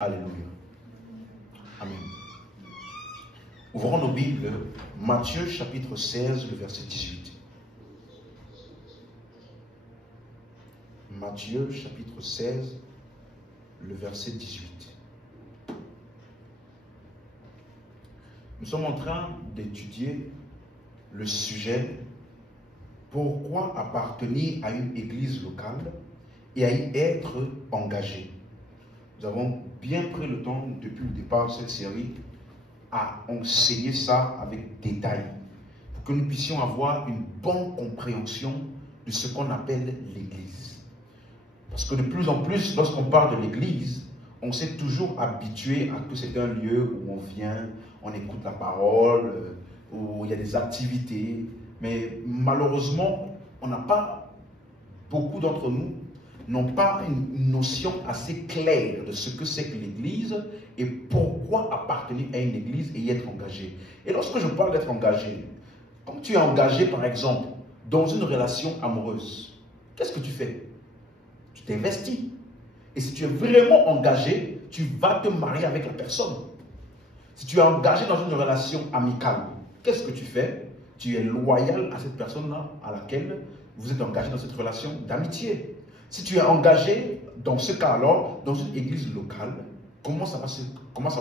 Alléluia. Amen. Ouvrons nos Bibles, Matthieu chapitre 16, le verset 18. Matthieu chapitre 16, le verset 18. Nous sommes en train d'étudier le sujet « Pourquoi appartenir à une église locale et à y être engagé ?» Nous avons bien pris le temps, depuis le départ de cette série, à enseigner ça avec détail, pour que nous puissions avoir une bonne compréhension de ce qu'on appelle l'Église. Parce que de plus en plus, lorsqu'on parle de l'Église, on s'est toujours habitué à que c'est un lieu où on vient, on écoute la parole, où il y a des activités. Mais malheureusement, beaucoup d'entre nous n'ont pas une notion assez claire de ce que c'est que l'Église et pourquoi appartenir à une Église et y être engagé. Et lorsque je parle d'être engagé, comme tu es engagé par exemple dans une relation amoureuse, qu'est-ce que tu fais? Tu t'investis. Et si tu es vraiment engagé, tu vas te marier avec la personne. Si tu es engagé dans une relation amicale, qu'est-ce que tu fais? Tu es loyal à cette personne-là à laquelle vous êtes engagé dans cette relation d'amitié. Si tu es engagé dans ce cas alors, dans une église locale, comment ça va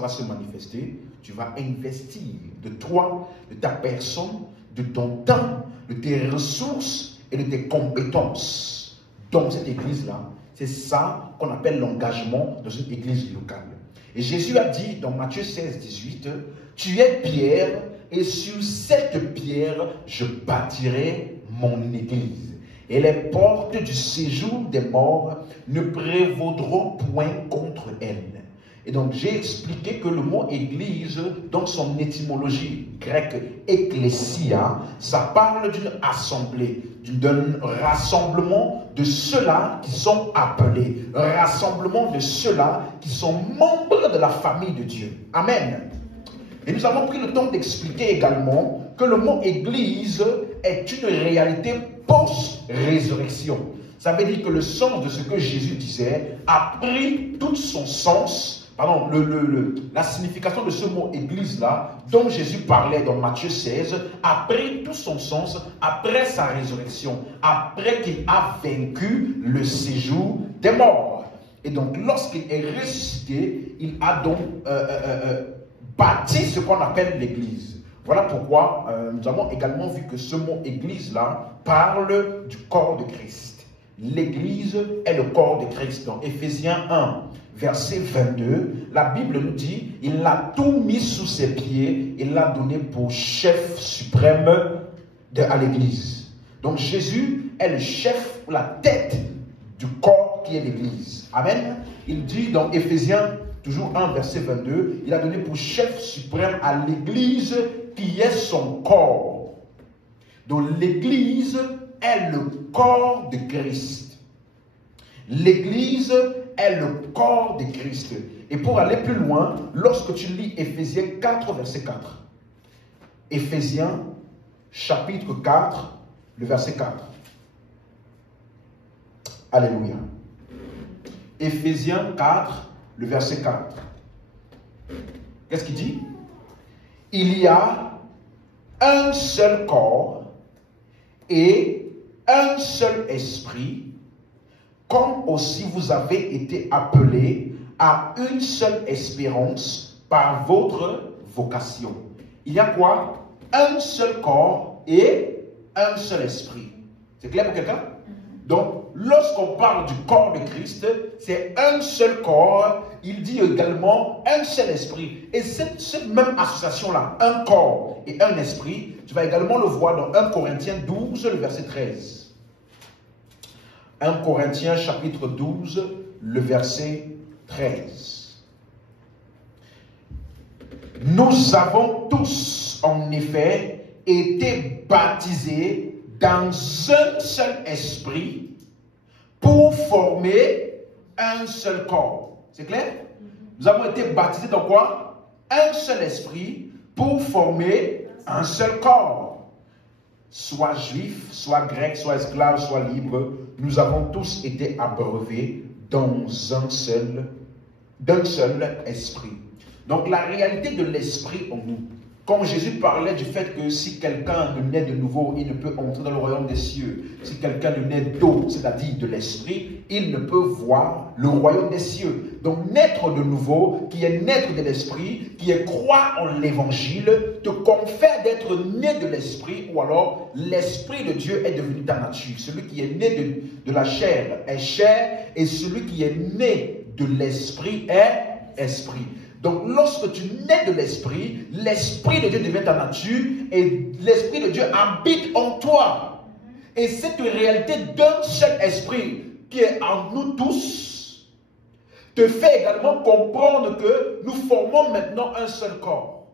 se manifester? Tu vas investir de toi, de ta personne, de ton temps, de tes ressources et de tes compétences dans cette église-là. C'est ça qu'on appelle l'engagement dans une église locale. Et Jésus a dit dans Matthieu 16, 18, « Tu es pierre, et sur cette pierre, je bâtirai mon église. Et les portes du séjour des morts ne prévaudront point contre elle. » Et donc j'ai expliqué que le mot église, dans son étymologie grecque ecclésia, ça parle d'une assemblée, d'un rassemblement de ceux-là qui sont appelés, rassemblement de ceux-là qui sont membres de la famille de Dieu. Amen. Et nous avons pris le temps d'expliquer également que le mot église est une réalité post-résurrection. Ça veut dire que le sens de ce que Jésus disait a pris tout son sens, la signification de ce mot église-là, dont Jésus parlait dans Matthieu 16, a pris tout son sens après sa résurrection, après qu'il a vaincu le séjour des morts. Et donc, lorsqu'il est ressuscité, il a donc bâti ce qu'on appelle l'église. Voilà pourquoi nous avons également vu que ce mot église-là parle du corps de Christ. L'église est le corps de Christ. Dans Éphésiens 1, verset 22, la Bible nous dit, il a tout mis sous ses pieds, il l'a donné pour chef suprême à l'église. Donc Jésus est le chef, la tête du corps qui est l'église. Amen. Il dit dans Éphésiens toujours 1, verset 22, il a donné pour chef suprême à l'église qui est son corps. Donc l'église est le corps de Christ. L'église est le corps de Christ. Et pour aller plus loin, lorsque tu lis Éphésiens 4, verset 4. Éphésiens chapitre 4, le verset 4. Alléluia. Éphésiens 4, le verset 4. Qu'est-ce qu'il dit? Il y a un seul corps et un seul esprit, comme aussi vous avez été appelés à une seule espérance par votre vocation. Il y a quoi? Un seul corps et un seul esprit. C'est clair pour quelqu'un? Donc, lorsqu'on parle du corps de Christ, c'est un seul corps. Il dit également un seul esprit. Et cette même association-là, un corps et un esprit, tu vas également le voir dans 1 Corinthiens 12, le verset 13. 1 Corinthiens chapitre 12, le verset 13. Nous avons tous, en effet, été baptisés dans un seul esprit pour former un seul corps. C'est clair? Nous avons été baptisés dans quoi? Un seul esprit pour former un seul corps. Soit juif, soit grec, soit esclave, soit libre, nous avons tous été abreuvés dans un seul d'un seul esprit. Donc la réalité de l'esprit en nous, comme Jésus parlait du fait que si quelqu'un ne naît de nouveau, il ne peut entrer dans le royaume des cieux. Si quelqu'un ne naît d'eau, c'est-à-dire de l'esprit, il ne peut voir le royaume des cieux. Donc naître de nouveau, qui est naître de l'esprit, qui est croire en l'évangile, te confère d'être né de l'esprit, ou alors l'esprit de Dieu est devenu ta nature. Celui qui est né de la chair est chair, et celui qui est né de l'esprit est esprit. Donc, lorsque tu nais de l'esprit de Dieu devient ta nature et l'esprit de Dieu habite en toi. Et cette réalité d'un seul esprit qui est en nous tous te fait également comprendre que nous formons maintenant un seul corps.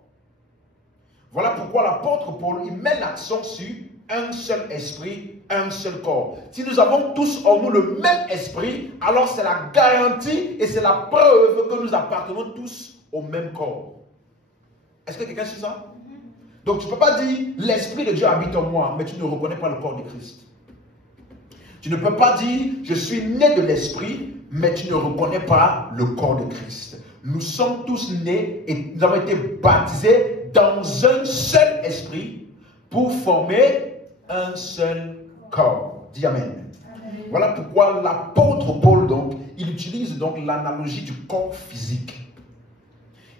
Voilà pourquoi l'apôtre Paul, il met l'accent sur un seul esprit, un seul corps. Si nous avons tous en nous le même esprit, alors c'est la garantie et c'est la preuve que nous appartenons tous au même corps. Est-ce que quelqu'un sait ça? Donc tu ne peux pas dire l'esprit de Dieu habite en moi, mais tu ne reconnais pas le corps de Christ. Tu ne peux pas dire je suis né de l'esprit, mais tu ne reconnais pas le corps de Christ. Nous sommes tous nés et nous avons été baptisés dans un seul esprit pour former un seul corps. Dis Amen. Amen. Voilà pourquoi l'apôtre Paul, donc, il utilise donc l'analogie du corps physique.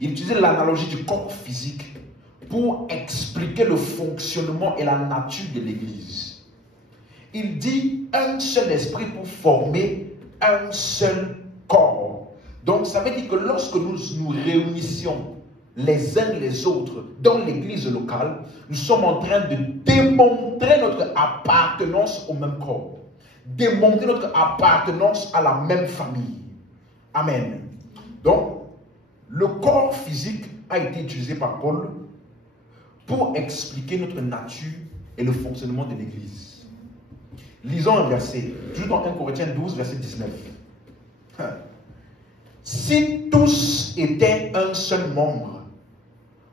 Il utilise l'analogie du corps physique pour expliquer le fonctionnement et la nature de l'Église. Il dit un seul esprit pour former un seul corps. Donc ça veut dire que lorsque nous nous réunissions les uns les autres dans l'Église locale, nous sommes en train de démontrer notre appartenance au même corps. Démontrer notre appartenance à la même famille. Amen. Donc, le corps physique a été utilisé par Paul pour expliquer notre nature et le fonctionnement de l'Église. Lisons un verset, toujours dans 1 Corinthiens 12, verset 19. Si tous étaient un seul membre,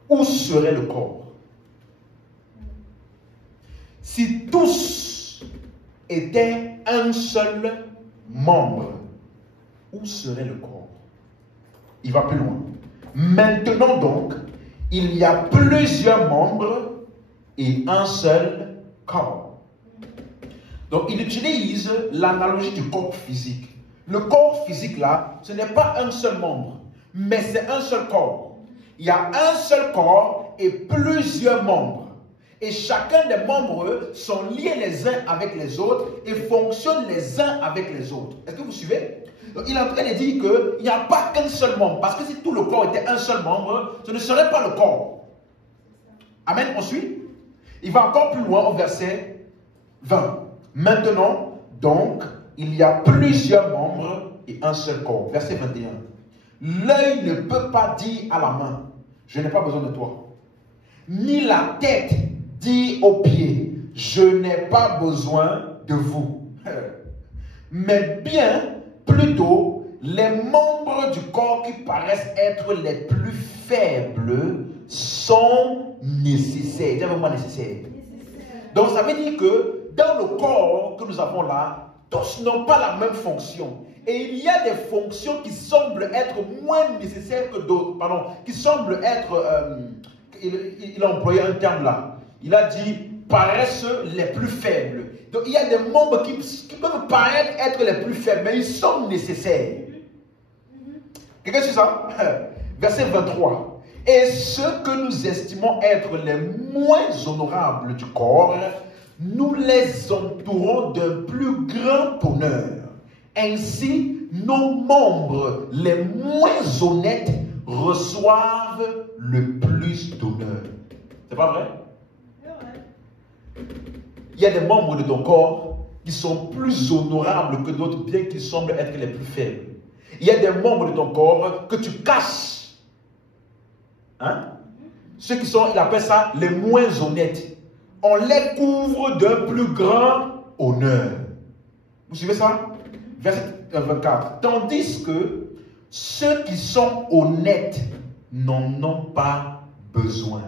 où serait le corps? Si tous étaient un seul membre, où serait le corps? Il va plus loin. Maintenant donc, il y a plusieurs membres et un seul corps. Donc il utilise l'analogie du corps physique. Le corps physique là, ce n'est pas un seul membre, mais c'est un seul corps. Il y a un seul corps et plusieurs membres. Et chacun des membres sont liés les uns avec les autres et fonctionnent les uns avec les autres. Est-ce que vous suivez? Donc, il est en train de dire qu'il n'y a pas qu'un seul membre. Parce que si tout le corps était un seul membre, ce ne serait pas le corps. Amen, on suit? Il va encore plus loin au verset 20. Maintenant, donc, il y a plusieurs membres et un seul corps. Verset 21. L'œil ne peut pas dire à la main, je n'ai pas besoin de toi. Ni la tête dit aux pieds, je n'ai pas besoin de vous. Mais bien, plutôt, les membres du corps qui paraissent être les plus faibles sont nécessaires. C'est vraiment nécessaire. Donc ça veut dire que dans le corps que nous avons là, tous n'ont pas la même fonction. Et il y a des fonctions qui semblent être moins nécessaires que d'autres. Pardon, qui semblent être... il a employé un terme là. Il a dit paraissent les plus faibles. Donc il y a des membres qui peuvent paraître être les plus faibles, mais ils sont nécessaires. Quelqu'un sait ça? Verset 23. Et ceux que nous estimons être les moins honorables du corps, nous les entourons d'un plus grand honneur. Ainsi, nos membres les moins honnêtes reçoivent le plus d'honneur. C'est pas vrai? Il y a des membres de ton corps qui sont plus honorables que d'autres, bien qu'ils semblent être les plus faibles. Il y a des membres de ton corps que tu caches. Hein? Ceux qui sont, il appelle ça les moins honnêtes. On les couvre d'un plus grand honneur. Vous suivez ça? Verset 24. Tandis que ceux qui sont honnêtes n'en ont pas besoin.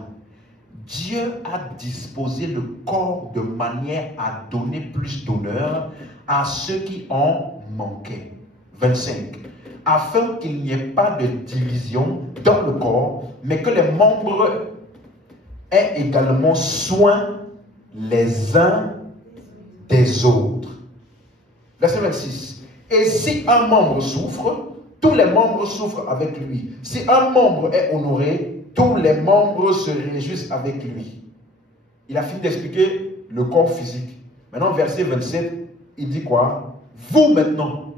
Dieu a disposé le corps de manière à donner plus d'honneur à ceux qui en manquaient. 25. afin qu'il n'y ait pas de division dans le corps, mais que les membres aient également soin les uns des autres. Verset 26. Et si un membre souffre, tous les membres souffrent avec lui. Si un membre est honoré, tous les membres se réjouissent avec lui. Il a fini d'expliquer le corps physique. Maintenant, verset 27, il dit quoi? Vous maintenant,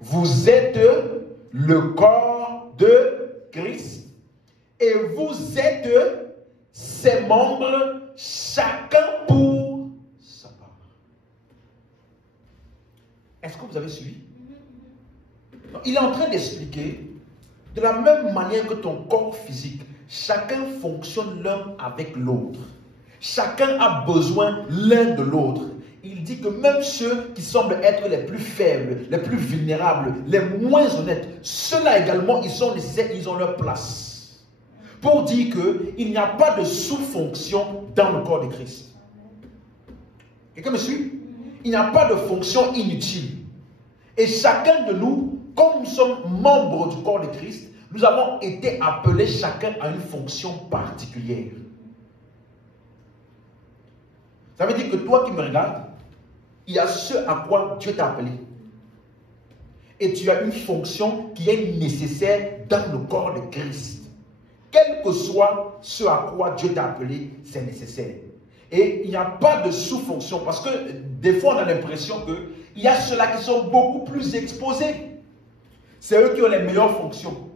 vous êtes le corps de Christ et vous êtes ses membres, chacun pour sa part. Est-ce que vous avez suivi? Il est en train d'expliquer de la même manière que ton corps physique, chacun fonctionne l'un avec l'autre. Chacun a besoin l'un de l'autre. Il dit que même ceux qui semblent être les plus faibles, les plus vulnérables, les moins honnêtes, ceux-là également, ils sont nécessaires, ils ont leur place. Pour dire qu'il n'y a pas de sous-fonction dans le corps de Christ. Quelqu'un me suit? Il n'y a pas de fonction inutile. Et chacun de nous, comme nous sommes membres du corps de Christ, nous avons été appelés chacun à une fonction particulière. Ça veut dire que toi qui me regardes, il y a ce à quoi Dieu t'a appelé. Et tu as une fonction qui est nécessaire dans le corps de Christ. Quel que soit ce à quoi Dieu t'a appelé, c'est nécessaire. Et il n'y a pas de sous-fonction. Parce que des fois, on a l'impression qu'il y a ceux-là qui sont beaucoup plus exposés. C'est eux qui ont les meilleures fonctions.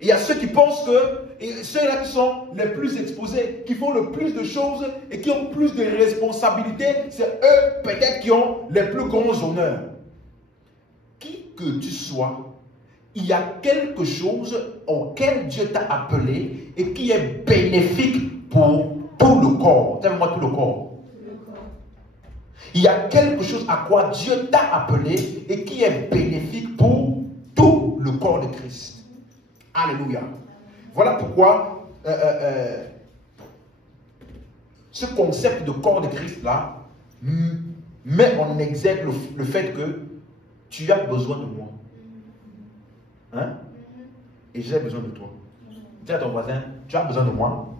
Il y a ceux qui pensent que ceux-là qui sont les plus exposés, qui font le plus de choses et qui ont plus de responsabilités, c'est eux peut-être qui ont les plus grands honneurs. Qui que tu sois, il y a quelque chose auquel Dieu t'a appelé et qui est bénéfique pour tout le corps. Dis-moi tout le corps. Il y a quelque chose à quoi Dieu t'a appelé et qui est bénéfique pour tout le corps de Christ. Alléluia. Voilà pourquoi ce concept de corps de Christ là met en exergue le fait que tu as besoin de moi. Hein? Et j'ai besoin de toi. Dis à ton voisin, tu as besoin de moi.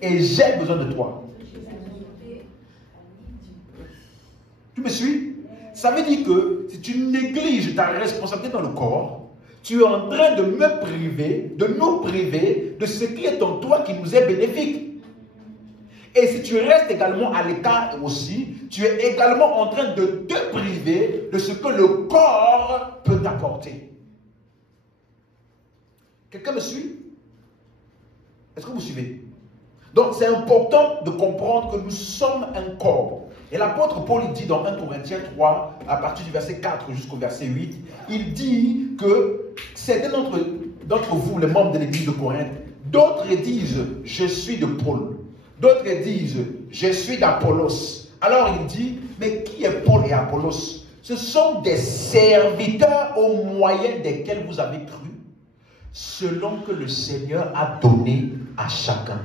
Et j'ai besoin de toi. Tu me suis? Ça veut dire que si tu négliges ta responsabilité dans le corps, tu es en train de me priver, de nous priver de ce qui est en toi qui nous est bénéfique. Et si tu restes également à l'écart aussi, tu es également en train de te priver de ce que le corps peut t'apporter. Quelqu'un me suit? Est-ce que vous suivez? Donc c'est important de comprendre que nous sommes un corps. Et l'apôtre Paul dit dans 1 Corinthiens 3, à partir du verset 4 jusqu'au verset 8, il dit que certains d'entre vous, les membres de l'église de Corinthe, d'autres disent « je suis de Paul », d'autres disent « je suis d'Apollos ». Alors il dit « mais qui est Paul et Apollos? Ce sont des serviteurs au moyen desquels vous avez cru, selon que le Seigneur a donné à chacun. »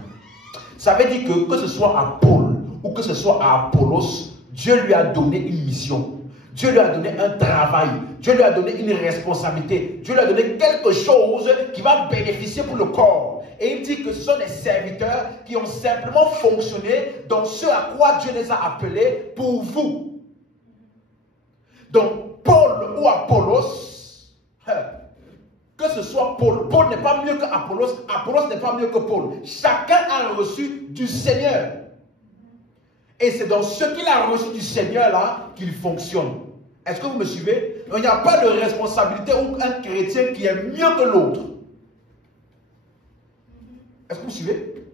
Ça veut dire que ce soit à Paul ou que ce soit à Apollos, Dieu lui a donné une mission. Dieu lui a donné un travail. Dieu lui a donné une responsabilité. Dieu lui a donné quelque chose qui va bénéficier pour le corps. Et il dit que ce sont des serviteurs qui ont simplement fonctionné dans ce à quoi Dieu les a appelés pour vous. Donc, Paul ou Apollos, que ce soit Paul, Paul n'est pas mieux que Apollos, Apollos n'est pas mieux que Paul. Chacun a reçu du Seigneur. Et c'est dans ce qu'il a reçu du Seigneur là qu'il fonctionne. Est-ce que vous me suivez? Il n'y a pas de responsabilité ou un chrétien qui est mieux que l'autre. Est-ce que vous suivez?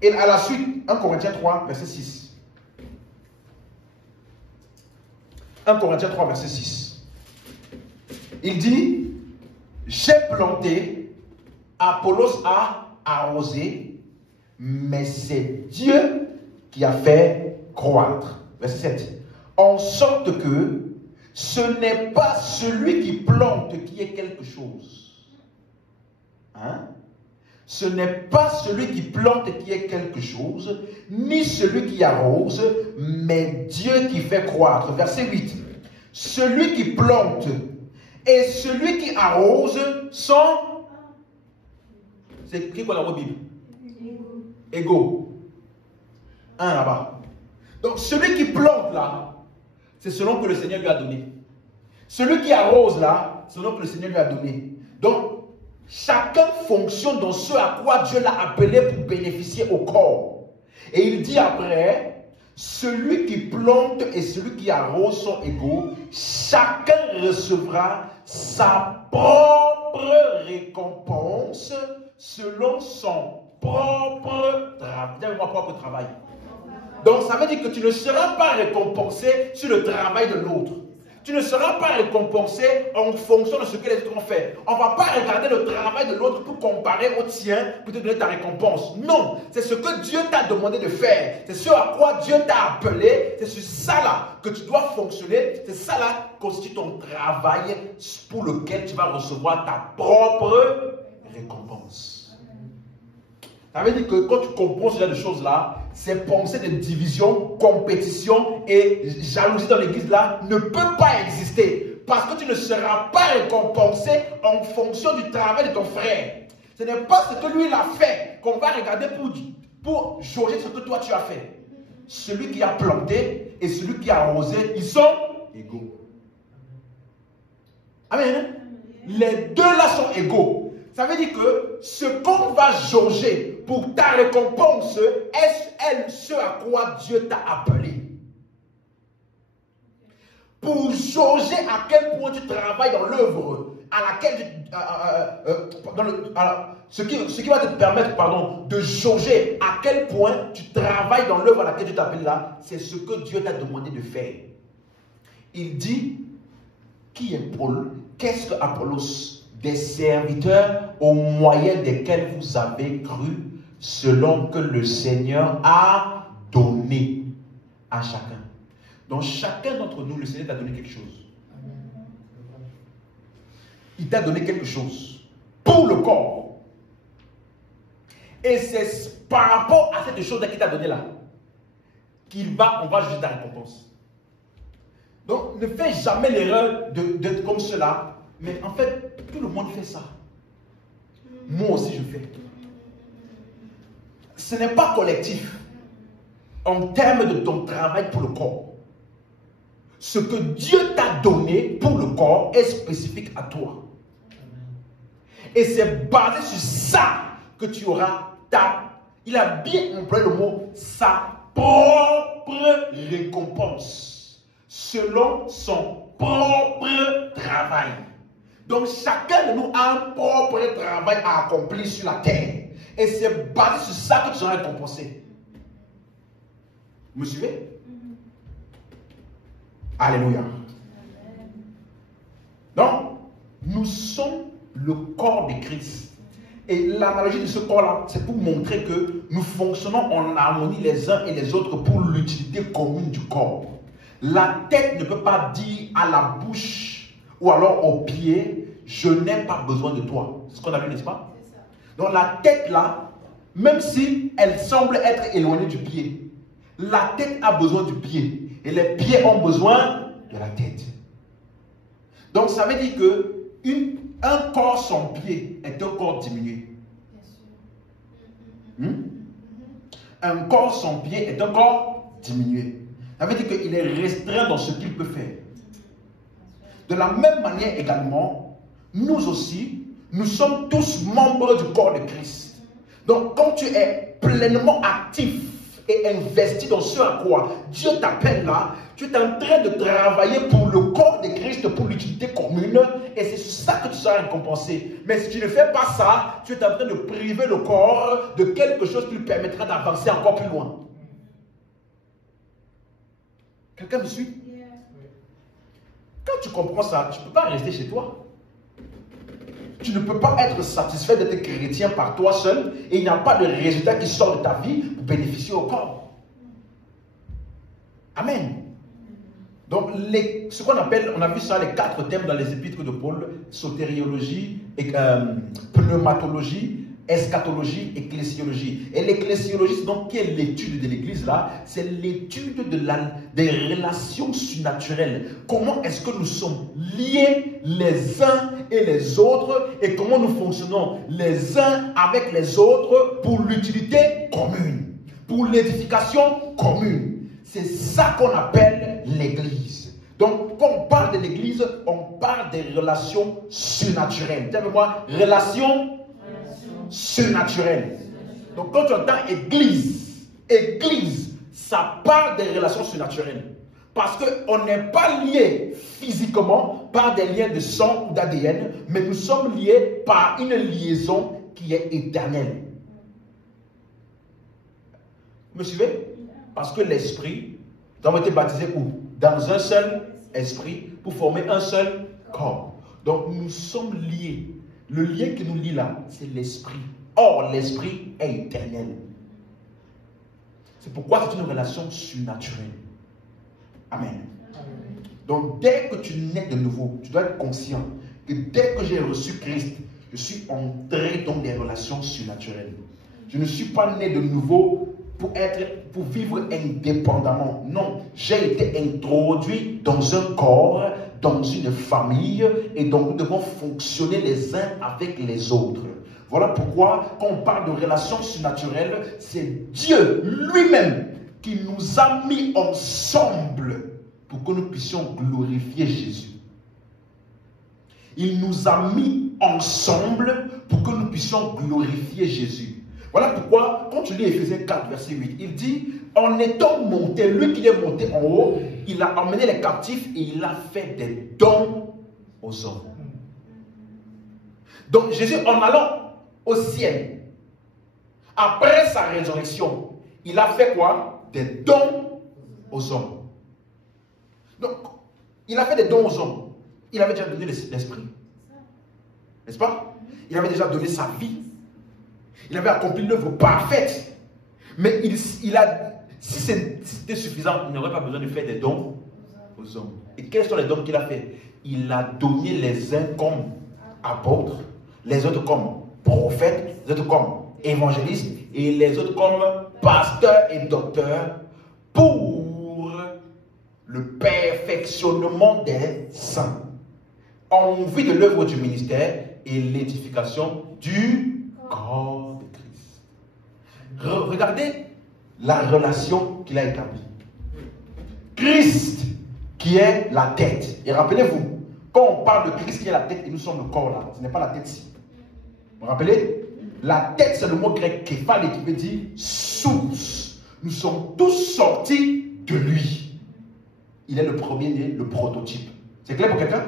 Et à la suite, 1 Corinthiens 3, verset 6. 1 Corinthiens 3, verset 6. Il dit, j'ai planté, Apollos a arrosé, mais c'est Dieu qui a fait croître. Verset 7. En sorte que ce n'est pas celui qui plante qui est quelque chose. Hein? Ce n'est pas celui qui plante qui est quelque chose, ni celui qui arrose, mais Dieu qui fait croître. Verset 8. Celui qui plante et celui qui arrose sont... C'est écrit quoi dans votre Bible? Égaux. Un là-bas. Donc celui qui plante là, c'est selon que le Seigneur lui a donné. Celui qui arrose là, c'est selon que le Seigneur lui a donné. Donc, chacun fonctionne dans ce à quoi Dieu l'a appelé pour bénéficier au corps. Et il dit après, celui qui plante et celui qui arrose sont égaux. Chacun recevra sa propre récompense selon son propre travail. Donc ça veut dire que tu ne seras pas récompensé sur le travail de l'autre. Tu ne seras pas récompensé en fonction de ce que les autres ont fait. On ne va pas regarder le travail de l'autre pour comparer au tien, pour te donner ta récompense. Non, c'est ce que Dieu t'a demandé de faire. C'est ce à quoi Dieu t'a appelé. C'est sur ça là que tu dois fonctionner. C'est ça là qui constitue ton travail pour lequel tu vas recevoir ta propre récompense. Ça veut dire que quand tu comprends ce genre de choses-là, ces pensées de division, compétition et jalousie dans l'église là ne peut pas exister. Parce que tu ne seras pas récompensé en fonction du travail de ton frère. Ce n'est pas ce que lui il a fait qu'on va regarder pour jauger ce que toi tu as fait. Celui qui a planté et celui qui a arrosé, ils sont égaux. Amen. Les deux là sont égaux. Ça veut dire que ce qu'on va jauger pour ta récompense est ce à quoi Dieu t'a appelé. Pour jauger à quel point tu travailles dans l'œuvre à laquelle ce qui va te permettre de jauger à quel point tu travailles dans l'œuvre à laquelle tu t'appelles là, c'est ce que Dieu t'a demandé de faire. Il dit, qui est Paul? Qu'est-ce que Apollos? Des serviteurs au moyen desquels vous avez cru, selon que le Seigneur a donné à chacun. Donc chacun d'entre nous, le Seigneur t'a donné quelque chose. Il t'a donné quelque chose pour le corps. Et c'est par rapport à cette chose qu'il t'a donné là on va juger ta récompense. Donc ne fais jamais l'erreur d'être comme cela. Mais en fait, tout le monde fait ça. Moi aussi, je fais. Ce n'est pas collectif. En termes de ton travail pour le corps. Ce que Dieu t'a donné pour le corps est spécifique à toi. Et c'est basé sur ça que tu auras il a bien employé le mot, sa propre récompense. Selon son propre travail. Donc chacun de nous a un propre travail à accomplir sur la terre. Et c'est basé sur ça que tu seras récompensé. Vous me suivez? Alléluia. Donc, nous sommes le corps de Christ. Et l'analogie de ce corps-là, c'est pour montrer que nous fonctionnons en harmonie les uns et les autres pour l'utilité commune du corps. La tête ne peut pas dire à la bouche ou alors aux pieds, je n'ai pas besoin de toi. C'est ce qu'on a vu, n'est-ce pas? Donc la tête là, même si elle semble être éloignée du pied, la tête a besoin du pied. Et les pieds ont besoin de la tête. Donc ça veut dire que un corps sans pied est un corps diminué. Un corps sans pied est un corps diminué. Ça veut dire qu'il est restreint dans ce qu'il peut faire. De la même manière également, nous aussi, nous sommes tous membres du corps de Christ. Donc quand tu es pleinement actif et investi dans ce à quoi Dieu t'appelle là, tu es en train de travailler pour le corps de Christ, pour l'utilité commune, et c'est sur ça que tu seras récompensé. Mais si tu ne fais pas ça, tu es en train de priver le corps de quelque chose qui lui permettra d'avancer encore plus loin. Quelqu'un me suit? Quand tu comprends ça, tu ne peux pas rester chez toi. Tu ne peux pas être satisfait d'être chrétien par toi seul et il n'y a pas de résultat qui sort de ta vie pour bénéficier au corps. Amen. Donc, ce qu'on appelle, on a vu ça, les 4 thèmes dans les épîtres de Paul, sotériologie, pneumatologie, Eschatologie, ecclésiologie. Et l'ecclésiologie, c'est donc qui est l'étude de l'église là? C'est l'étude des relations surnaturelles. Comment est-ce que nous sommes liés les uns et les autres et comment nous fonctionnons les uns avec les autres pour l'utilité commune, pour l'édification commune. C'est ça qu'on appelle l'église. Donc, quand on parle de l'église, on parle des relations surnaturelles. Dites-moi, relations surnaturelles. Donc, quand tu entends église, ça parle des relations surnaturelles. Parce qu'on n'est pas lié physiquement par des liens de sang ou d'ADN, mais nous sommes liés par une liaison qui est éternelle. Vous me suivez? Parce que l'esprit, nous avons été baptisés où? Dans un seul esprit pour former un seul corps. Donc nous sommes liés. Le lien qui nous lie là, c'est l'esprit. Or, l'esprit est éternel. C'est pourquoi c'est une relation surnaturelle. Amen. Donc dès que tu nais de nouveau, tu dois être conscient que dès que j'ai reçu Christ, je suis entré dans des relations surnaturelles. Je ne suis pas né de nouveau pour vivre indépendamment. Non, j'ai été introduit dans un corps, dans une famille, et donc nous devons fonctionner les uns avec les autres. Voilà pourquoi, quand on parle de relations surnaturelles, c'est Dieu lui-même qui nous a mis ensemble pour que nous puissions glorifier Jésus. Il nous a mis ensemble pour que nous puissions glorifier Jésus. Voilà pourquoi, quand tu lis Éphésiens 4, verset 8, il dit, en étant monté, lui qui est monté en haut, il a emmené les captifs et il a fait des dons aux hommes. Donc Jésus, en allant au ciel, après sa résurrection, il a fait quoi? Des dons aux hommes. Donc, il a fait des dons aux hommes. Il avait déjà donné l'esprit. N'est-ce pas? Il avait déjà donné sa vie. Il avait accompli l'œuvre parfaite. Mais si c'était suffisant, il n'aurait pas besoin de faire des dons aux hommes. Et quels sont les dons qu'il a fait? Il a donné les uns comme apôtres, les autres comme prophètes, les autres comme évangélistes, et les autres comme pasteurs et docteurs pour le perfectionnement des saints, en vue de l'œuvre du ministère et l'édification du corps de Christ. Regardez la relation qu'il a établie. Christ qui est la tête. Et rappelez-vous, quand on parle de Christ qui est la tête et nous sommes le corps là, ce n'est pas la tête-ci. Vous vous rappelez? La tête, c'est le mot grec képhale qui veut dire source. Nous sommes tous sortis de lui. Il est le premier-né, le prototype. C'est clair pour quelqu'un?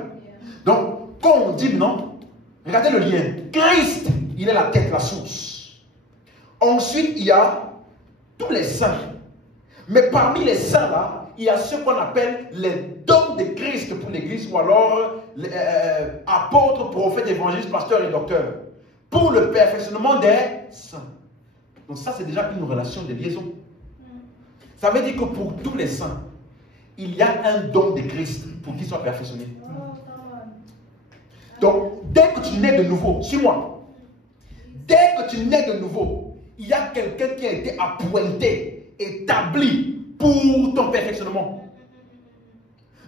Donc, quand on dit non, regardez le lien. Christ, il est la tête, la source. Ensuite, il y a tous les saints. Mais parmi les saints là, il y a ce qu'on appelle les dons de Christ pour l'église, ou alors apôtres, prophètes, évangélistes, pasteurs et docteurs, pour le perfectionnement des saints. Donc ça, c'est déjà une relation de liaison. Ça veut dire que pour tous les saints, il y a un don de Christ pour qu'ils soient perfectionnés. Donc, dès que tu nais de nouveau, suis-moi, dès que tu nais de nouveau, il y a quelqu'un qui a été appointé, établi pour ton perfectionnement.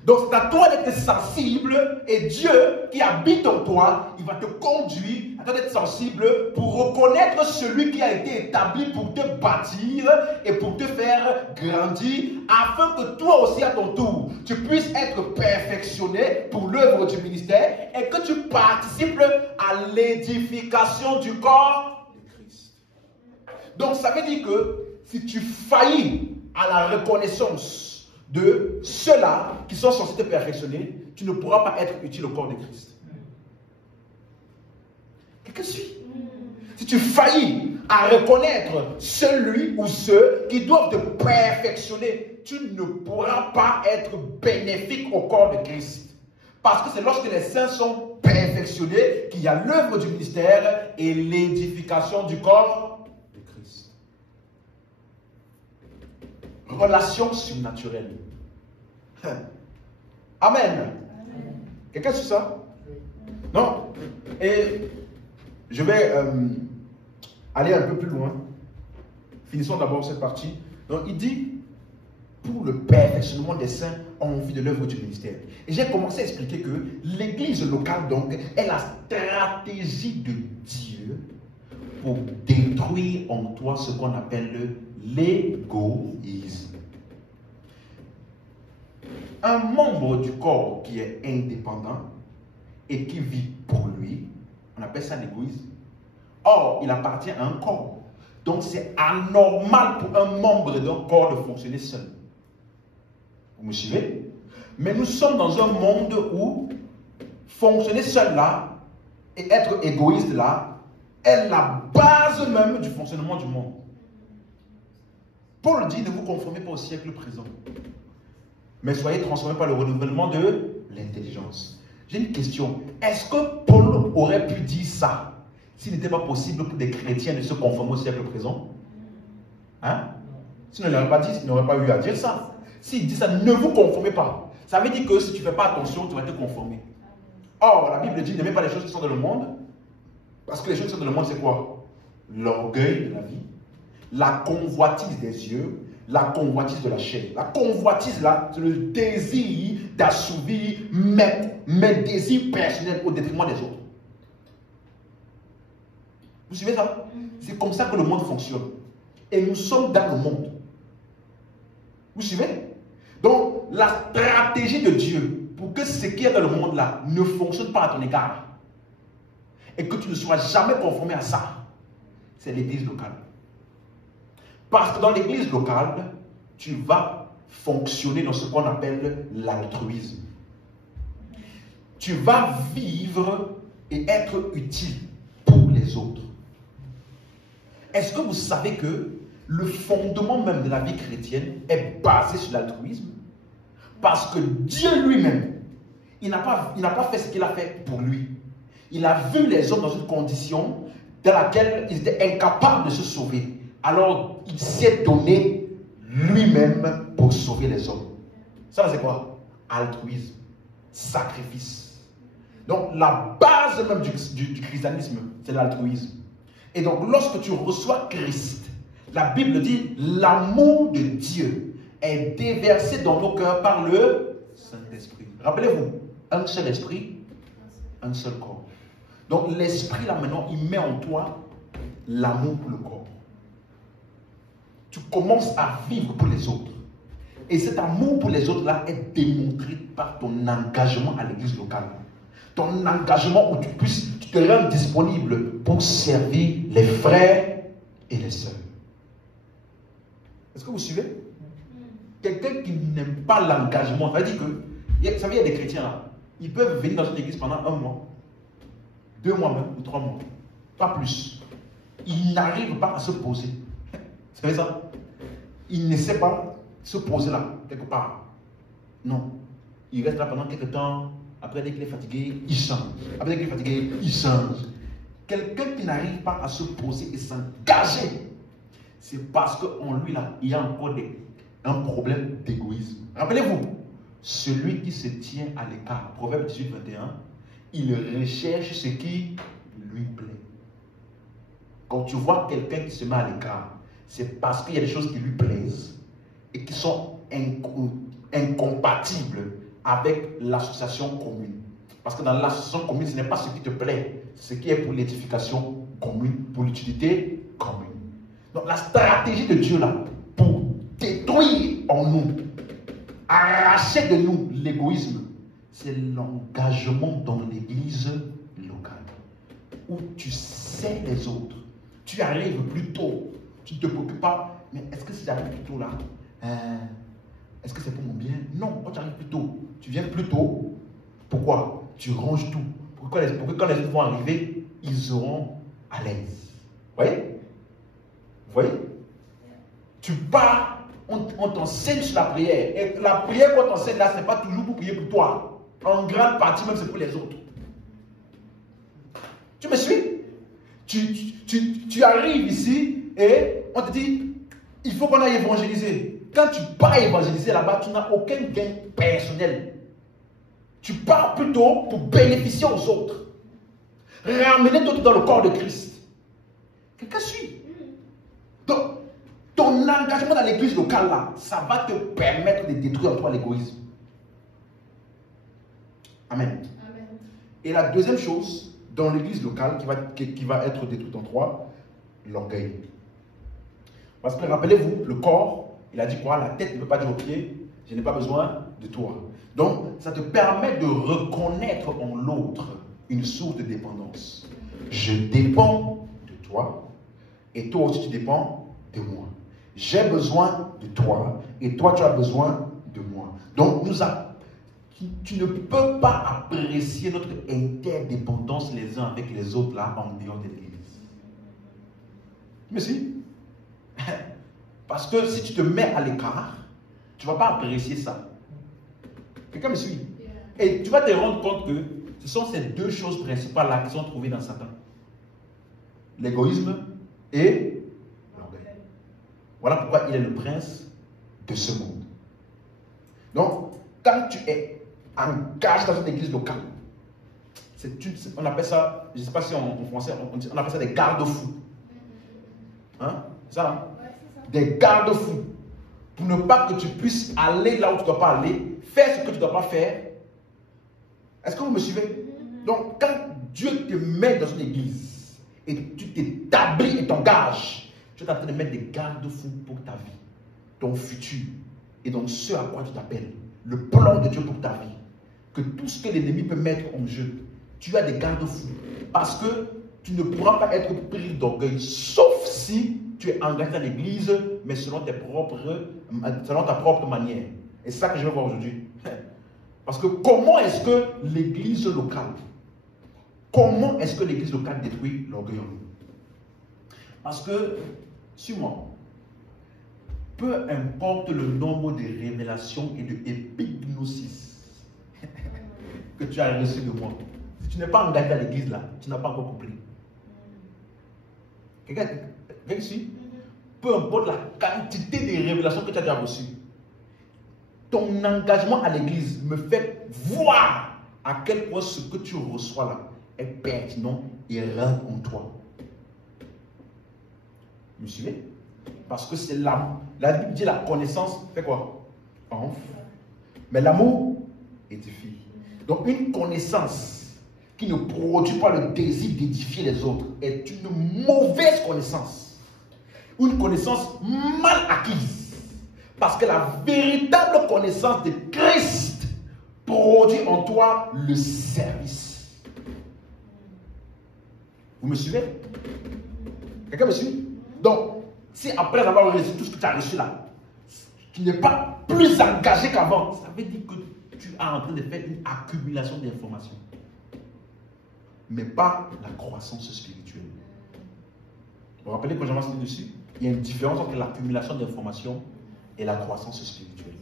Donc c'est à toi d'être sensible, et Dieu qui habite en toi, il va te conduire à toi d'être sensible pour reconnaître celui qui a été établi pour te bâtir et pour te faire grandir, afin que toi aussi à ton tour, tu puisses être perfectionné pour l'œuvre du ministère et que tu participes à l'édification du corps de Christ. Donc ça veut dire que si tu faillis à la reconnaissance de ceux-là qui sont censés te perfectionner, tu ne pourras pas être utile au corps de Christ. Quelqu'un suit? Si tu faillis à reconnaître celui ou ceux qui doivent te perfectionner, tu ne pourras pas être bénéfique au corps de Christ. Parce que c'est lorsque les saints sont perfectionnés qu'il y a l'œuvre du ministère et l'édification du corps de Christ. Relation surnaturelle. Amen. Quelqu'un suit ça? Non? Et je vais aller un peu plus loin. Finissons d'abord cette partie. Donc il dit, pour le perfectionnement des saints en vue de l'œuvre du ministère. Et j'ai commencé à expliquer que l'église locale donc est la stratégie de Dieu pour détruire en toi ce qu'on appelle l'égoïsme. Un membre du corps qui est indépendant et qui vit pour lui, on appelle ça l'égoïsme. Or, il appartient à un corps. Donc, c'est anormal pour un membre d'un corps de fonctionner seul. Vous me suivez? Mais nous sommes dans un monde où fonctionner seul là et être égoïste là est la base même du fonctionnement du monde. Paul dit, ne vous conformez pas au siècle présent, mais soyez transformés par le renouvellement de l'intelligence. J'ai une question. Est-ce que Paul aurait pu dire ça s'il n'était pas possible pour des chrétiens de se conformer au siècle présent? Hein? S'il ne l'aurait pas dit, il n'aurait pas eu à dire ça. S'il dit ça, ne vous conformez pas. Ça veut dire que si tu ne fais pas attention, tu vas te conformer. Or, la Bible dit, n'aimez pas les choses qui sont dans le monde. Parce que les choses qui sont dans le monde, c'est quoi? L'orgueil de la vie, la convoitise des yeux, la convoitise de la chair. La convoitise là, c'est le désir d'assouvir mes désirs personnels au détriment des autres. Vous suivez ça? C'est comme ça que le monde fonctionne. Et nous sommes dans le monde. Vous suivez? Donc, la stratégie de Dieu pour que ce qui est dans le monde là ne fonctionne pas à ton égard et que tu ne sois jamais conformé à ça, c'est l'église locale. Parce que dans l'église locale, tu vas fonctionner dans ce qu'on appelle l'altruisme. Tu vas vivre et être utile pour les autres. Est-ce que vous savez que le fondement même de la vie chrétienne est basé sur l'altruisme? Parce que Dieu lui-même, il n'a pas fait ce qu'il a fait pour lui. Il a vu les hommes dans une condition dans laquelle ils étaient incapables de se sauver. Alors, il s'est donné lui-même pour sauver les hommes. Ça, c'est quoi? Altruisme, sacrifice. Donc, la base même du christianisme, c'est l'altruisme. Et donc, lorsque tu reçois Christ, la Bible dit, l'amour de Dieu est déversé dans nos cœurs par le Saint-Esprit. Rappelez-vous, un seul esprit, un seul corps. Donc, l'esprit, là, maintenant, il met en toi l'amour pour le corps. Tu commences à vivre pour les autres. Et cet amour pour les autres-là est démontré par ton engagement à l'église locale. Ton engagement où tu te rends disponible pour servir les frères et les sœurs. Est-ce que vous suivez? Quelqu'un qui n'aime pas l'engagement, ça veut dire que, vous savez, il y a des chrétiens là, ils peuvent venir dans une église pendant 1 mois, 2 mois même, ou 3 mois, pas plus. Ils n'arrivent pas à se poser. Vous savez ça? Ils ne savent pas se poser là, quelque part. Non. Il reste là pendant quelques temps. Après, dès qu'il est fatigué, il change. Après, dès qu'il est fatigué, il change. Quelqu'un qui n'arrive pas à se poser et s'engager, c'est parce qu'en lui, là, il y a encore un problème d'égoïsme. Rappelez-vous, celui qui se tient à l'écart, Proverbe 18, 21, il recherche ce qui lui plaît. Quand tu vois quelqu'un qui se met à l'écart, c'est parce qu'il y a des choses qui lui plaisent et qui sont incompatibles avec l'association commune. Parce que dans l'association commune, ce n'est pas ce qui te plaît, c'est ce qui est pour l'édification commune, pour l'utilité commune. Donc la stratégie de Dieu là, pour détruire en nous, arracher de nous l'égoïsme, c'est l'engagement dans l'église locale. Où tu sais les autres, tu arrives plus tôt, tu ne te préoccupes pas, mais est-ce que si j'arrive plus tôt là, est-ce que c'est pour mon bien? Non, quand tu arrives plus tôt, tu viens plus tôt. Pourquoi? Tu ranges tout. Pour que quand les autres vont arriver, ils seront à l'aise. Vous voyez? Vous voyez? Tu pars, on t'enseigne sur la prière. Et la prière qu'on t'enseigne là, ce n'est pas toujours pour prier pour toi. En grande partie, même, c'est pour les autres. Tu me suis? Tu arrives ici et on te dit, il faut qu'on aille évangéliser. Quand tu pars évangéliser là-bas, tu n'as aucun gain personnel. Tu pars plutôt pour bénéficier aux autres. Ramener d'autres dans le corps de Christ. Quelqu'un suit. Donc, ton engagement dans l'église locale, là, ça va te permettre de détruire en toi l'égoïsme. Amen. Amen. Et la deuxième chose, dans l'église locale, qui va être détruite en toi, l'orgueil. Parce que rappelez-vous, le corps, il a dit quoi? La tête ne peut pas dire au pied, je n'ai pas besoin de toi. Donc, ça te permet de reconnaître en l'autre une source de dépendance. Je dépends de toi et toi aussi tu dépends de moi. J'ai besoin de toi et toi tu as besoin de moi. Donc, tu ne peux pas apprécier notre interdépendance les uns avec les autres là en dehors de l'église. Mais si. Parce que si tu te mets à l'écart, tu ne vas pas apprécier ça. Quelqu'un me suit? Et tu vas te rendre compte que ce sont ces deux choses principales là qui sont trouvées dans Satan. L'égoïsme et l'orgueil. Voilà pourquoi il est le prince de ce monde. Donc, quand tu es engagé dans une église locale, on appelle ça, je ne sais pas si en français, on appelle ça des garde-fous. Hein? C'est ça, hein? Ouais, c'est ça. Des garde-fous. Pour ne pas que tu puisses aller là où tu ne dois pas aller, faire ce que tu ne dois pas faire. Est-ce que vous me suivez? Donc, quand Dieu te met dans une église et tu t'établis et t'engages, tu es en train de mettre des garde-fous pour ta vie, ton futur et donc ce à quoi tu t'appelles, le plan de Dieu pour ta vie. Que tout ce que l'ennemi peut mettre en jeu, tu as des garde-fous. Parce que tu ne pourras pas être pris d'orgueil, sauf si tu es engagé dans l'église, mais selon ta propre manière. Et c'est ça que je veux voir aujourd'hui. Parce que comment est-ce que l'église locale, détruit l'orgueil en nous? Parce que, suis-moi, peu importe le nombre de révélations et de épignosis que tu as reçu de moi, si tu n'es pas engagé à l'église là, tu n'as pas encore compris. Quelqu'un ici? Peu importe la quantité de révélations que tu as déjà reçues, ton engagement à l'église me fait voir à quel point ce que tu reçois là est pertinent et rentre en toi. Vous me suivez? Parce que c'est l'amour. La Bible dit la connaissance fait quoi? Enfle. Mais l'amour édifie. Donc une connaissance qui ne produit pas le désir d'édifier les autres est une mauvaise connaissance. Une connaissance mal acquise. Parce que la véritable connaissance de Christ produit en toi le service. Vous me suivez? Quelqu'un me suit? Donc, si après avoir reçu tout ce que tu as reçu là, tu n'es pas plus engagé qu'avant, ça veut dire que tu es en train de faire une accumulation d'informations. Mais pas la croissance spirituelle. Vous vous rappelez quand j'ai mentionné dessus? Il y a une différence entre l'accumulation d'informations et la croissance spirituelle.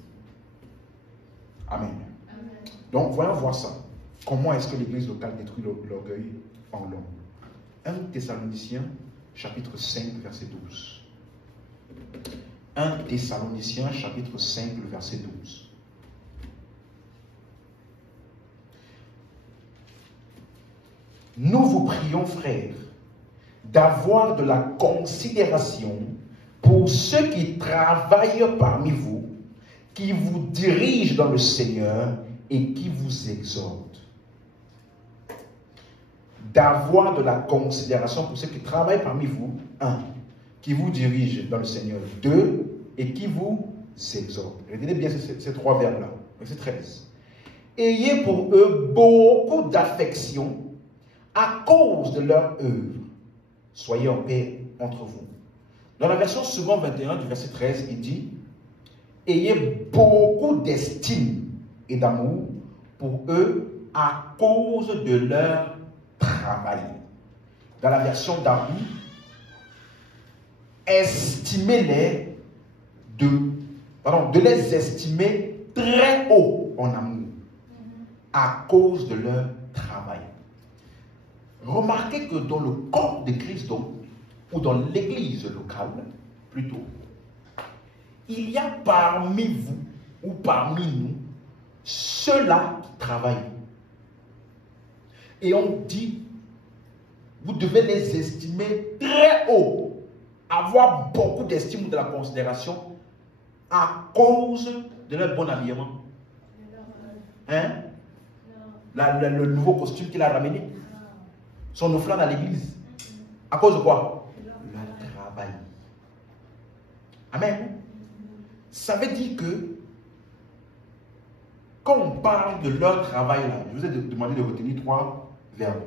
Amen. Amen. Donc, voyons voir ça. Comment est-ce que l'église locale détruit l'orgueil en l'homme? 1 Thessaloniciens, chapitre 5, verset 12. 1 Thessaloniciens, chapitre 5, verset 12. Nous vous prions, frères, d'avoir de la considération pour ceux qui travaillent parmi vous, qui vous dirigent dans le Seigneur et qui vous exhortent. D'avoir de la considération pour ceux qui travaillent parmi vous, 1, qui vous dirigent dans le Seigneur, 2, et qui vous exhortent. Retenez bien ces trois verbes-là. Verset 13. Ayez pour eux beaucoup d'affection à cause de leur œuvre. Soyez en paix entre vous. Dans la version second 21 du verset 13, il dit: ayez beaucoup d'estime et d'amour pour eux à cause de leur travail. Dans la version Darby, estimez-les de les estimer très haut en amour à cause de leur travail. Remarquez que dans le corps de Christ, donc, ou dans l'église locale, plutôt, il y a parmi vous ou parmi nous ceux-là qui travaillent. Et on dit, vous devez les estimer très haut, avoir beaucoup d'estime, de la considération à cause de leur bon habillement. Hein? Le nouveau costume qu'il a ramené, son offrande à l'église. À cause de quoi? Leur travail. Amen. Ça veut dire que quand on parle de leur travail là, je vous ai demandé de retenir 3 verbes.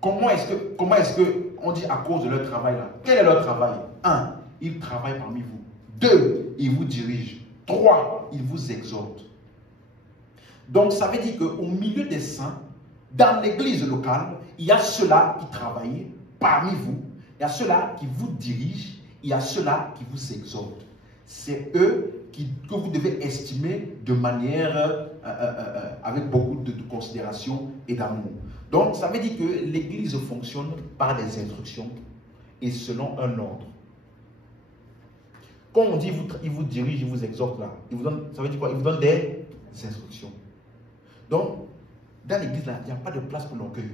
Comment est-ce que on dit à cause de leur travail là? Quel est leur travail? 1. Ils travaillent parmi vous. 2. Ils vous dirigent. 3. Ils vous exhortent. Donc ça veut dire qu'au milieu des saints, dans l'église locale, il y a ceux-là qui travaillent parmi vous, il y a ceux-là qui vous dirigent, il y a ceux-là qui vous exhortent. C'est eux que vous devez estimer de manière avec beaucoup de considération et d'amour. Donc, ça veut dire que l'église fonctionne par des instructions et selon un ordre. Quand on dit il vous dirige, il vous exhorte là, ça veut dire quoi? Il vous donne des instructions. Donc, dans l'église là, il n'y a pas de place pour l'orgueil.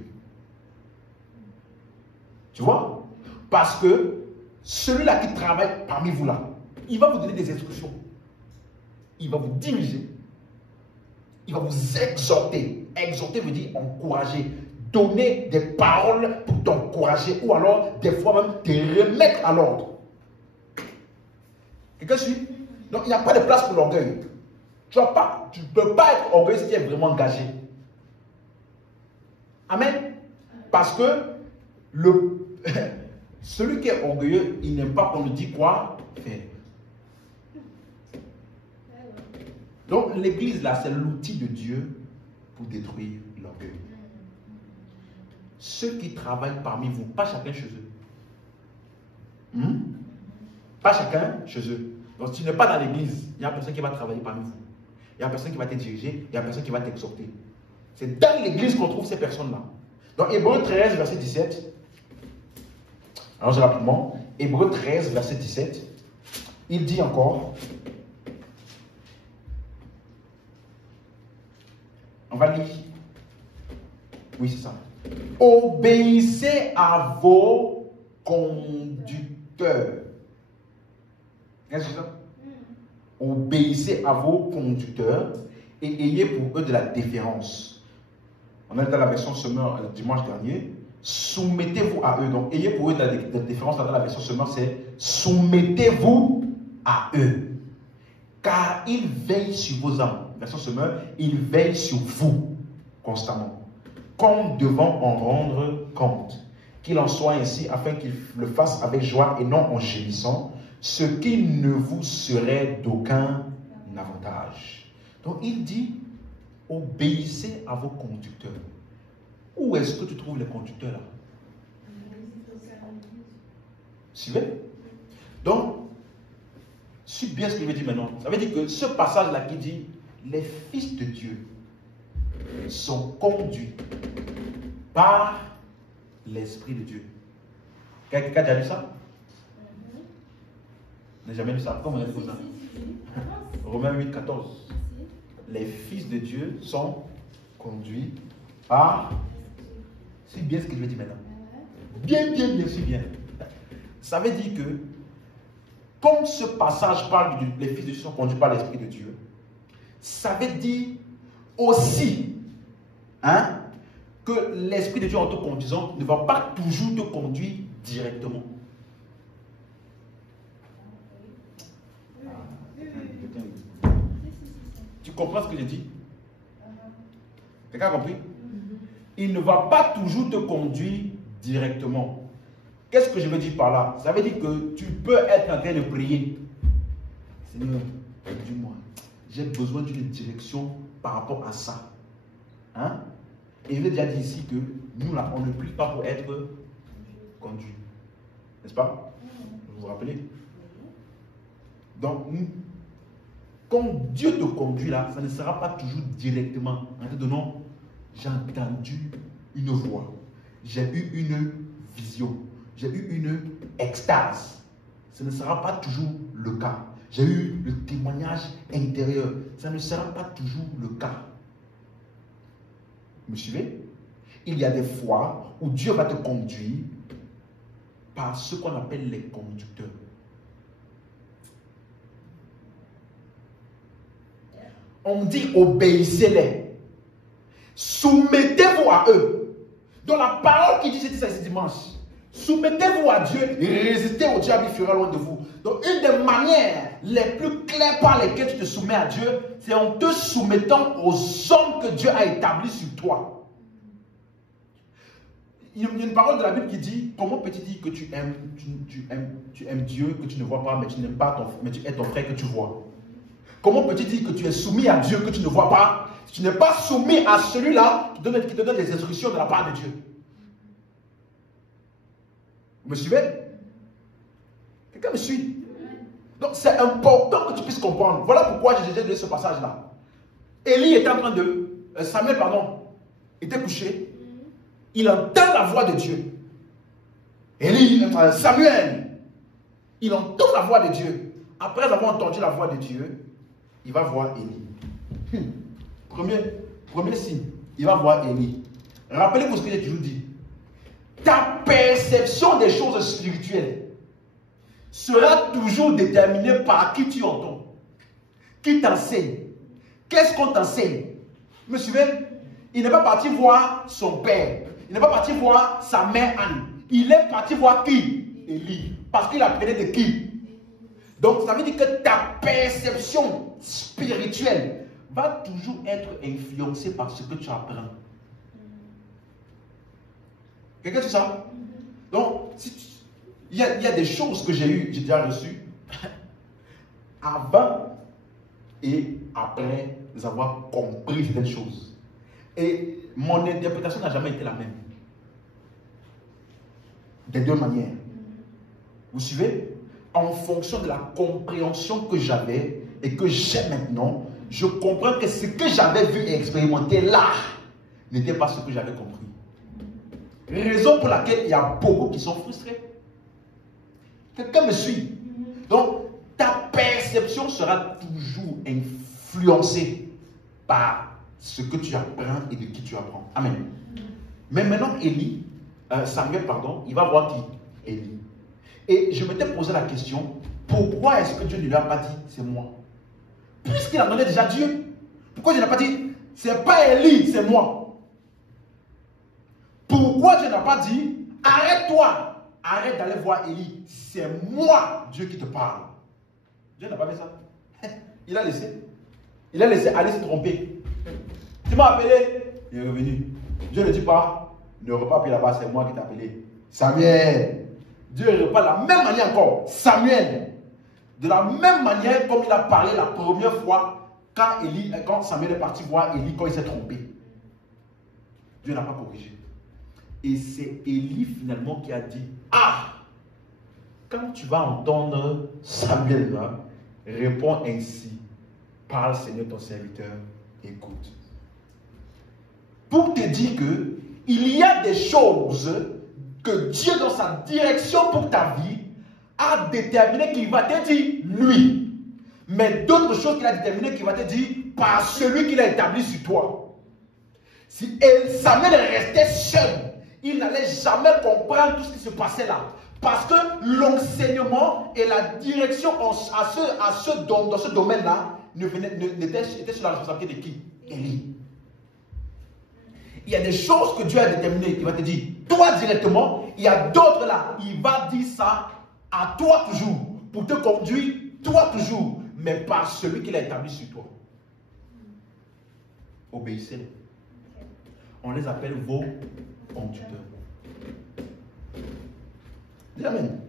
Tu vois? Parce que celui-là qui travaille parmi vous là, il va vous donner des instructions. Il va vous diriger. Il va vous exhorter. Exhorter veut dire encourager. Donner des paroles pour t'encourager. Ou alors, des fois même, te remettre à l'ordre. Quelqu'un suit? Donc, il n'y a pas de place pour l'orgueil. Tu ne peux pas être orgueilleux si tu es vraiment engagé. Amen. Parce que celui qui est orgueilleux, il n'aime pas qu'on lui dise quoi faire. Donc l'église là, c'est l'outil de Dieu pour détruire l'orgueil. Ceux qui travaillent parmi vous, pas chacun chez eux. Pas chacun chez eux. Donc si tu n'es pas dans l'église, il y a personne qui va travailler parmi vous. Il y a personne qui va te diriger, il y a personne qui va t'exhorter. C'est dans l'église qu'on trouve ces personnes-là. Dans Hébreux 13, verset 17, allons-y rapidement. Hébreux 13, verset 17, il dit encore, on va lire. Oui, c'est ça. Obéissez à vos conducteurs. Qu'est-ce que c'est ça? Obéissez à vos conducteurs et ayez pour eux de la déférence. On est dans la version Semeur dimanche dernier. Soumettez-vous à eux. Donc, ayez pour eux de la déférence. Dans la version Semeur, c'est soumettez-vous à eux. Car ils veillent sur vos âmes. Version Semeur, ils veillent sur vous constamment. Comme devant en rendre compte. Qu'il en soit ainsi, afin qu'ils le fassent avec joie et non en gémissant, ce qui ne vous serait d'aucun avantage. Donc il dit, obéissez à vos conducteurs. Où est-ce que tu trouves les conducteurs là? Suivez? Donc, suis bien ce qu'il veut dire maintenant. Ça veut dire que ce passage-là qui dit, les fils de Dieu sont conduits par l'Esprit de Dieu. Quelqu'un a déjà lu ça? On n'a jamais lu ça. Comment on a dit ça? Romains 8, 14. Les fils de Dieu sont conduits par... C'est bien ce que je veux dire maintenant. Bien, c'est bien. Ça veut dire que, quand ce passage parle de les fils de Dieu sont conduits par l'Esprit de Dieu, ça veut dire aussi que l'Esprit de Dieu en te conduisant ne va pas toujours te conduire directement. Tu comprends ce que je dis? Quelqu'un a compris? Il ne va pas toujours te conduire directement. Qu'est-ce que je veux dire par là? Ça veut dire que tu peux être en train de prier. Seigneur, dis-moi, j'ai besoin d'une direction par rapport à ça. Et je l'ai déjà dit ici que nous là, on ne prie pas pour être conduit. N'est-ce pas? Vous vous rappelez? Donc, quand Dieu te conduit là, ça ne sera pas toujours directement. En te donnant, j'ai entendu une voix, j'ai eu une vision, j'ai eu une extase. Ce ne sera pas toujours le cas. J'ai eu le témoignage intérieur. Ça ne sera pas toujours le cas. Vous me suivez? Il y a des fois où Dieu va te conduire par ce qu'on appelle les conducteurs. On dit obéissez-les. Soumettez-vous à eux. Dans la parole qui dit ce dimanche, soumettez-vous à Dieu et résistez au diable, il fera loin de vous. Donc une des manières les plus claires par lesquelles tu te soumets à Dieu, c'est en te soumettant aux hommes que Dieu a établis sur toi. Il y a une parole de la Bible qui dit, comment peux-tu dire que tu aimes Dieu que tu ne vois pas, mais tu n'aimes pas mais tu es ton frère que tu vois? Comment peux-tu dire que tu es soumis à Dieu que tu ne vois pas? Tu n'es pas soumis à celui-là qui te donne des instructions de la part de Dieu. Vous me suivez? Quelqu'un me suit? Donc c'est important que tu puisses comprendre. Voilà pourquoi j'ai déjà donné ce passage-là. Élie était en train de... Samuel, pardon, était couché. Il entend la voix de Dieu. Samuel, il entend la voix de Dieu. Après avoir entendu la voix de Dieu, il va voir Élie. Premier signe, il va voir Élie. Rappelez-vous ce que j'ai toujours dit. Ta perception des choses spirituelles sera toujours déterminée par qui tu entends. Qui t'enseigne? Qu'est-ce qu'on t'enseigne? Vous me suivez? Il n'est pas parti voir son père. Il n'est pas parti voir sa mère Anne. Il est parti voir qui? Élie. Parce qu'il apprenait de qui? Donc ça veut dire que ta perception spirituelle va toujours être influencée par ce que tu apprends. Quelqu'un dit ça? Donc, il y a des choses que j'ai déjà reçues avant et après avoir compris certaines choses. Et mon interprétation n'a jamais été la même. Des deux manières. Vous suivez? En fonction de la compréhension que j'avais et que j'ai maintenant, je comprends que ce que j'avais vu et expérimenté là n'était pas ce que j'avais compris. Raison pour laquelle il y a beaucoup qui sont frustrés. Quelqu'un me suit? Donc, ta perception sera toujours influencée par ce que tu apprends et de qui tu apprends. Amen. Mais maintenant, Samuel, il va voir qui? Élie. Et je m'étais posé la question, pourquoi est-ce que Dieu ne lui a pas dit, c'est moi? Puisqu'il a donné déjà Dieu, pourquoi Dieu n'a pas dit, c'est pas Élie, c'est moi? Pourquoi Dieu n'a pas dit, arrête-toi, arrête d'aller voir Élie, c'est moi, Dieu qui te parle? Dieu n'a pas fait ça. Il a laissé aller se tromper. Tu m'as appelé, il est revenu. Dieu ne dit pas, ne repars plus là-bas, c'est moi qui t'ai appelé. Samuel. Dieu repart de la même manière encore. Samuel. De la même manière comme il a parlé la première fois quand Samuel est parti voir Élie quand il s'est trompé. Dieu n'a pas corrigé. Et c'est Élie finalement qui a dit, ah, quand tu vas entendre Samuel là, réponds ainsi, parle Seigneur ton serviteur, écoute. Pour te dire que il y a des choses que Dieu dans sa direction pour ta vie a déterminé qu'il va te dire lui. Mais d'autres choses qu'il a déterminé qu'il va te dire par celui qu'il a établi sur toi. Si Samuel restait seul, il n'allait jamais comprendre tout ce qui se passait là. Parce que l'enseignement et la direction dans ce domaine-là était sur la responsabilité de qui? Élie. Il y a des choses que Dieu a déterminées qui va te dire, toi directement, il y a d'autres là, il va dire ça à toi toujours, pour te conduire, toi toujours, mais par celui qui l'a établi sur toi. Obéissez-les. On les appelle vos conducteurs. Dis amen.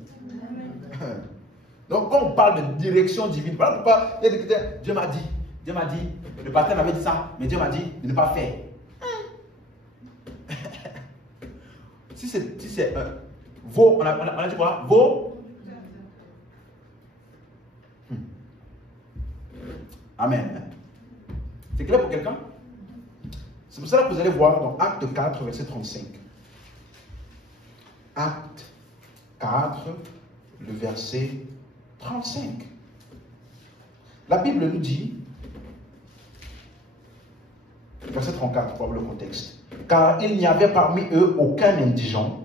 Donc quand on parle de direction divine, Dieu m'a dit, le pasteur m'avait dit ça, mais Dieu m'a dit de ne pas faire. Si c'est vos, on a dit quoi? Vos. Amen. C'est clair pour quelqu'un? C'est pour ça que vous allez voir dans Acte 4, verset 35. Acte 4, le verset 35. La Bible nous dit, verset 34, pour avoir le contexte. car il n'y avait parmi eux aucun indigent.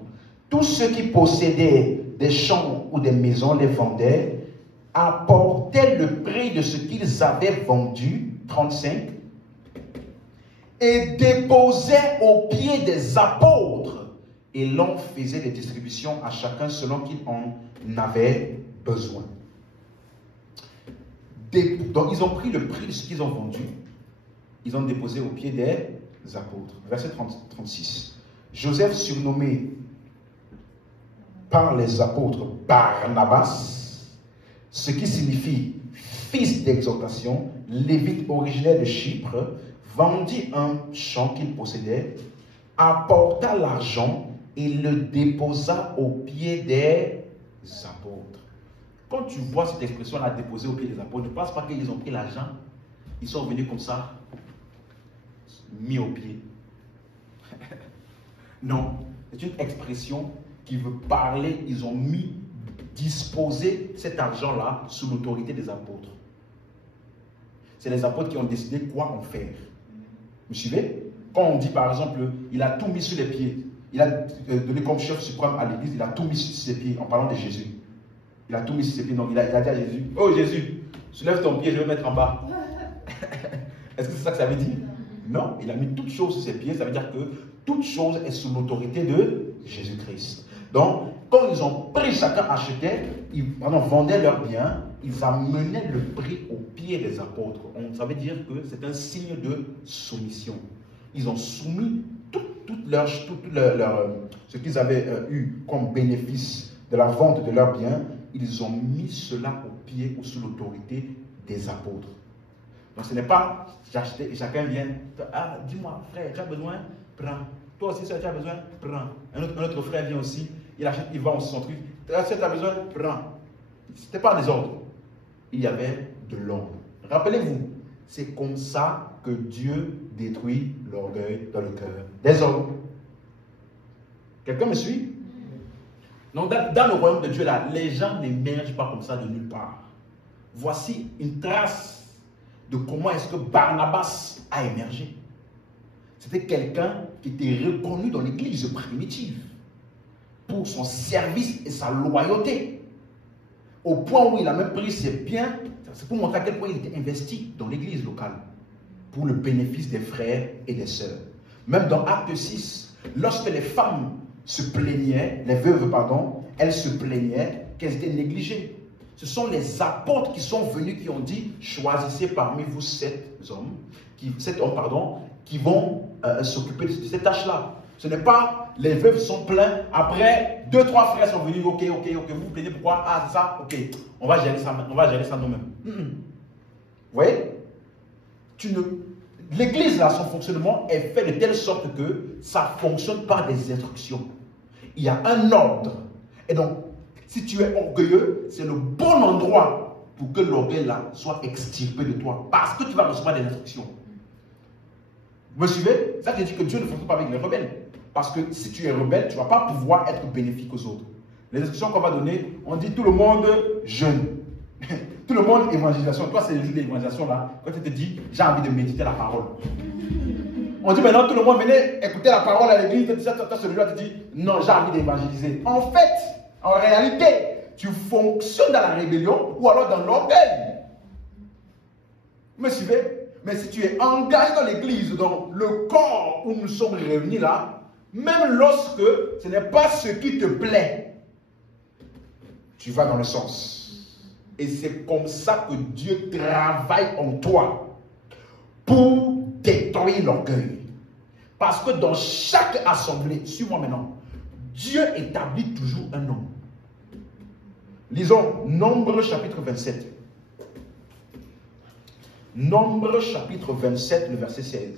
Tous ceux qui possédaient des champs ou des maisons les vendaient, apportaient le prix de ce qu'ils avaient vendu, 35, et déposaient aux pieds des apôtres, et l'on faisait des distributions à chacun selon qu'il en avait besoin. Donc ils ont pris le prix de ce qu'ils ont vendu, ils ont déposé aux pieds des apôtres. Verset 36. Joseph, surnommé par les apôtres Barnabas, ce qui signifie fils d'exhortation, lévite originaire de Chypre, vendit un champ qu'il possédait, apporta l'argent et le déposa aux pieds des apôtres. Quand tu vois cette expression-là, déposer aux pieds des apôtres, ne pense pas qu'ils ont pris l'argent, ils sont venus comme ça, mis aux pieds. Non, c'est une expression qui veut parler, ils ont disposé cet argent-là sous l'autorité des apôtres. C'est les apôtres qui ont décidé quoi en faire. Vous suivez? Quand on dit par exemple, il a tout mis sur les pieds, il a donné comme chef suprême à l'église, il a tout mis sur ses pieds en parlant de Jésus. Il a tout mis sur ses pieds, donc il a dit à Jésus, oh Jésus, soulève ton pied, je vais mettre en bas. Est-ce que c'est ça que ça veut dire? Non, il a mis toutes choses sur ses pieds, ça veut dire que toute chose est sous l'autorité de Jésus-Christ. Donc, quand ils ont pris, chacun achetait, vendaient leurs biens, ils amenaient le prix aux pieds des apôtres. Ça veut dire que c'est un signe de soumission. Ils ont soumis tout ce qu'ils avaient eu comme bénéfice de la vente de leurs biens, ils ont mis cela aux pieds ou sous l'autorité des apôtres. Donc ce n'est pas j'achetais et chacun vient, ah dis-moi frère, tu as besoin, prends. Toi aussi, ça tu as besoin, prends. Un autre frère vient aussi, il achète, il vend aussi son truc. Tu as besoin, prends. Ce n'était pas des ordres. Il y avait de l'ordre. Rappelez-vous, c'est comme ça que Dieu détruit l'orgueil dans le cœur des hommes. Quelqu'un me suit? Donc dans le royaume de Dieu, là, les gens n'émergent pas comme ça de nulle part. Voici une trace de comment est-ce que Barnabas a émergé. C'était quelqu'un qui était reconnu dans l'église primitive pour son service et sa loyauté. Au point où il a même pris ses biens, c'est pour montrer à quel point il était investi dans l'église locale pour le bénéfice des frères et des sœurs. Même dans Acte 6, lorsque les femmes se plaignaient, les veuves, pardon, elles se plaignaient qu'elles étaient négligées. Ce sont les apôtres qui sont venus, qui ont dit, choisissez parmi vous sept hommes qui vont s'occuper de cette tâche-là. Ce n'est pas les veuves sont pleins, après 2-3 frères sont venus, ok, vous vous plaignez pourquoi? Ah, c'est ça, ok, on va gérer ça nous-mêmes. Vous voyez? L'église, là, son fonctionnement est fait de telle sorte que ça fonctionne par des instructions. Il y a un ordre. Et donc, si tu es orgueilleux, c'est le bon endroit pour que l'orgueil là soit extirpé de toi. Parce que tu vas recevoir des instructions. Vous me suivez? Ça veut dire que Dieu ne fonctionne pas avec les rebelles. Parce que si tu es rebelle, tu ne vas pas pouvoir être bénéfique aux autres. Les instructions qu'on va donner, on dit tout le monde jeûne. Tout le monde évangélisation. Toi, c'est le jour de l'évangélisation là. Quand tu te dis, j'ai envie de méditer la parole. On dit maintenant, tout le monde venez écouter la parole à l'église. Toi, celui-là te dit, non, j'ai envie d'évangéliser. En fait, en réalité, tu fonctionnes dans la rébellion ou alors dans l'orgueil. Vous me suivez? Mais si tu es engagé dans l'église, dans le corps où nous sommes réunis là, même lorsque ce n'est pas ce qui te plaît, tu vas dans le sens. Et c'est comme ça que Dieu travaille en toi pour détruire l'orgueil. Parce que dans chaque assemblée, suis-moi maintenant, Dieu établit toujours un homme. Lisons Nombre chapitre 27. Nombre chapitre 27, le verset 16.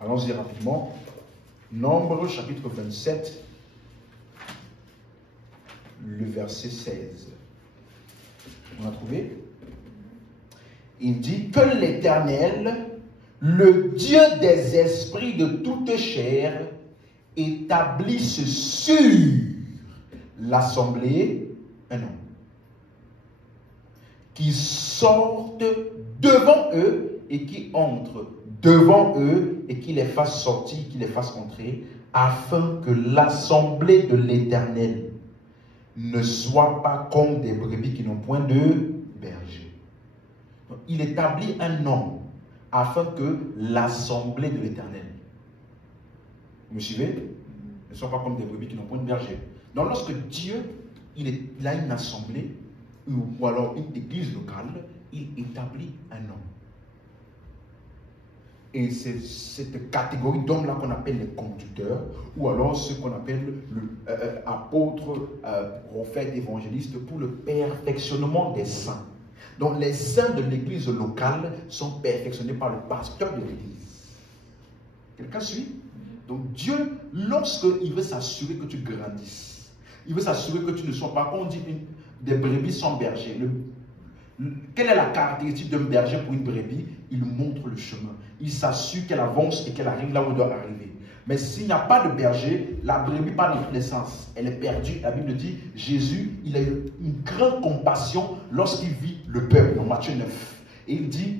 Allons-y rapidement. Nombre chapitre 27, le verset 16. On a trouvé? Il dit que l'Éternel, le Dieu des esprits de toute chair, établisse sur l'assemblée un homme qui sorte devant eux et qui entre devant eux et qu'il les fasse sortir, qu'il les fasse entrer, afin que l'assemblée de l'Éternel ne soit pas comme des brebis qui n'ont point de berger. Donc, il établit un nom afin que l'assemblée de l'Éternel, vous me suivez, ne soit pas comme des brebis qui n'ont point de berger. Donc lorsque Dieu il a une assemblée ou alors une église locale, il établit un nom. Et c'est cette catégorie d'hommes-là qu'on appelle les conducteurs, ou alors ceux qu'on appelle apôtres, prophètes, évangélistes, pour le perfectionnement des saints. Donc les saints de l'église locale sont perfectionnés par le pasteur de l'église. Quelqu'un suit? Donc Dieu, lorsqu'il veut s'assurer que tu grandisses, il veut s'assurer que tu ne sois pas, on dit, des brebis sans berger. Quelle est la caractéristique d'un berger pour une brebis? Il montre le chemin. Il s'assure qu'elle avance et qu'elle arrive là où elle doit arriver. Mais s'il n'y a pas de berger, la brebis part dans tous les sens. Elle est perdue. La Bible dit, Jésus, il a eu une grande compassion lorsqu'il vit le peuple, dans Matthieu 9. Et il dit,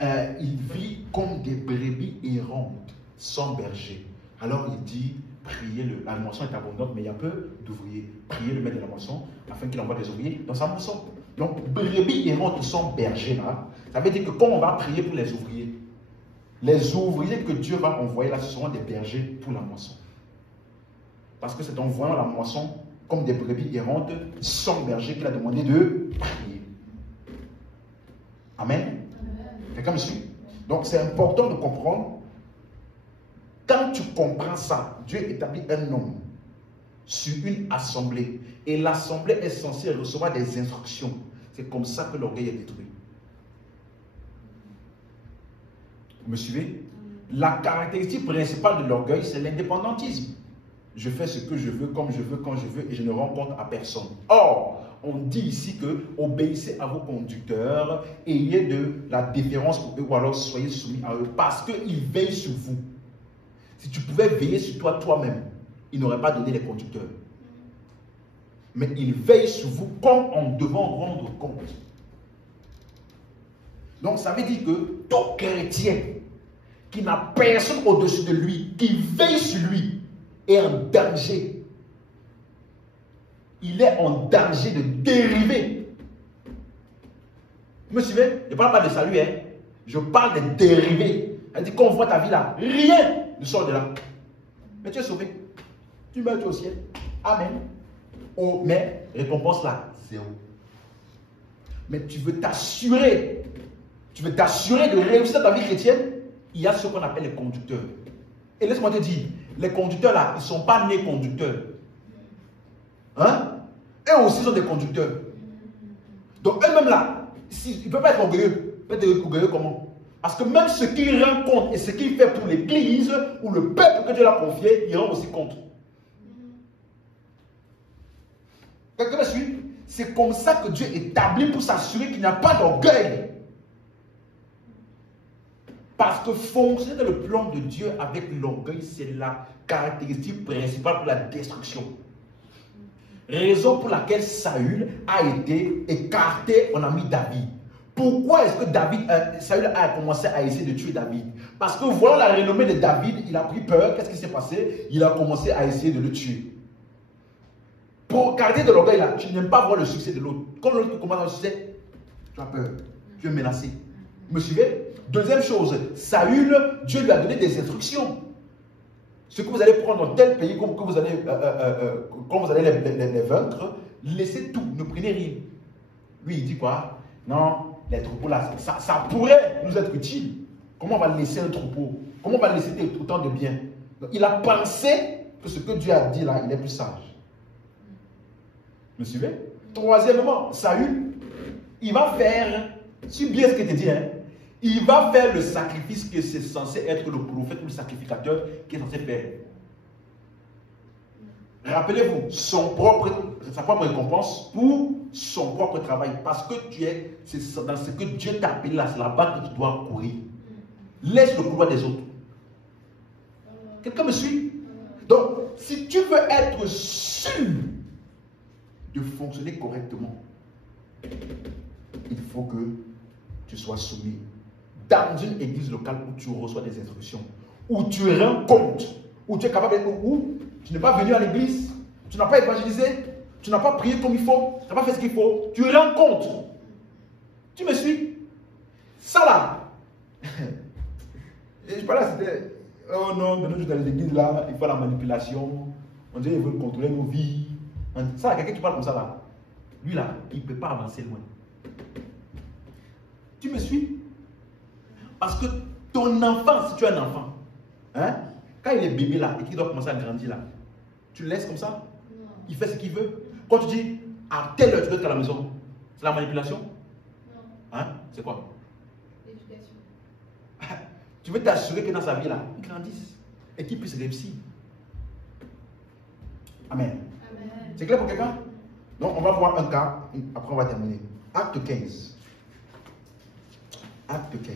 il vit comme des brebis errantes, sans berger. Alors il dit, priez-le. La moisson est abondante, mais il y a peu d'ouvriers. Priez le maître de la moisson, afin qu'il envoie des ouvriers dans sa moisson. Donc, brebis errantes sans berger là, ça veut dire que quand on va prier pour les ouvriers que Dieu va envoyer là, ce seront des bergers pour la moisson. Parce que c'est en voyant la moisson comme des brebis errantes sans berger qu'il a demandé de prier. Amen. Quelqu'un me suit? Donc, c'est important de comprendre. Quand tu comprends ça, Dieu établit un nom sur une assemblée. Et l'assemblée est censée recevoir des instructions. C'est comme ça que l'orgueil est détruit. Vous me suivez? La caractéristique principale de l'orgueil, c'est l'indépendantisme. Je fais ce que je veux, comme je veux, quand je veux, et je ne rends compte à personne. Or, on dit ici que obéissez à vos conducteurs, ayez de la déférence pour eux, ou alors soyez soumis à eux, parce qu'ils veillent sur vous. Si tu pouvais veiller sur toi toi-même, il n'aurait pas donné les conducteurs. Mais il veille sur vous comme en devant rendre compte. Donc ça veut dire que tout chrétien qui n'a personne au-dessus de lui, qui veille sur lui, est en danger. Il est en danger de dériver. Vous me suivez? Je ne parle pas de salut, hein? Je parle de dériver. Elle dit qu'on voit ta vie là, rien ne sort de là. Mais tu es sauvé. Tu meurs au ciel. Amen. Oh, mais récompense là, zéro. Mais tu veux t'assurer de réussir ta vie chrétienne, il y a ce qu'on appelle les conducteurs. Et laisse-moi te dire, les conducteurs là, ils ne sont pas nés conducteurs. Hein? Eux aussi sont des conducteurs. Donc eux-mêmes là, ils ne peuvent pas être orgueilleux. Ils peuvent être orgueilleux comment? Parce que même ce qu'il rend compte et ce qu'il fait pour l'église ou le peuple que Dieu l'a confié, il rend aussi compte. Quelqu'un me suit? C'est comme ça que Dieu établit pour s'assurer qu'il n'y a pas d'orgueil. Parce que fonctionner dans le plan de Dieu avec l'orgueil, c'est la caractéristique principale pour la destruction. Raison pour laquelle Saül a été écarté, on a mis David. Pourquoi est-ce que Saül a commencé à essayer de tuer David? Parce que voyant la renommée de David, il a pris peur. Qu'est-ce qui s'est passé? Il a commencé à essayer de le tuer. Pour garder de l'orgueil là, tu n'aimes pas voir le succès de l'autre. Quand l'autre commence à le succès, tu as peur, tu es menacé. Vous me suivez? Deuxième chose, Saül, Dieu lui a donné des instructions. Ce que vous allez prendre dans tel pays, quand vous allez les vaincre, laissez tout, ne prenez rien. Lui, il dit quoi? Non, les troupeaux là, ça pourrait nous être utile. Comment on va laisser un troupeau? Comment on va laisser autant de biens? Donc, il a pensé que ce que Dieu a dit là, il est plus sage. Vous me suivez? Troisièmement, Saül, il va faire, suis bien ce que je te dis, hein, il va faire le sacrifice que c'est censé être le prophète ou le sacrificateur qui est censé faire. Rappelez-vous, sa propre récompense pour son propre travail. Parce que c'est dans ce que Dieu t'a appelé là, c'est là-bas que tu dois courir. Laisse le couloir des autres. Quelqu'un me suit? Donc, si tu veux être sûr de fonctionner correctement, il faut que tu sois soumis dans une église locale où tu reçois des instructions, où tu rends compte, où tu es capable d'être, où tu n'es pas venu à l'église, tu n'as pas évangélisé, tu n'as pas prié comme il faut, tu n'as pas fait ce qu'il faut, tu rends compte. Tu me suis? Ça là. Et je parlais, c'était, oh non, de nos jours dans les églises là, il faut la manipulation, on dirait qu'ils veulent contrôler nos vies. Ça, quelqu'un qui parle comme ça là, lui là, il ne peut pas avancer loin. Tu me suis? Parce que ton enfant, si tu as un enfant, hein, quand il est bébé là et qu'il doit commencer à grandir là, tu le laisses comme ça? Non. Il fait ce qu'il veut. Quand tu dis à telle heure tu dois être à la maison, c'est la manipulation? Non. Hein? C'est quoi? L'éducation. Tu veux t'assurer que dans sa vie là, il grandisse et qu'il puisse réussir. Amen. Amen. C'est clair pour quelqu'un? Donc on va voir un cas, après on va terminer. Acte 15. Acte 15.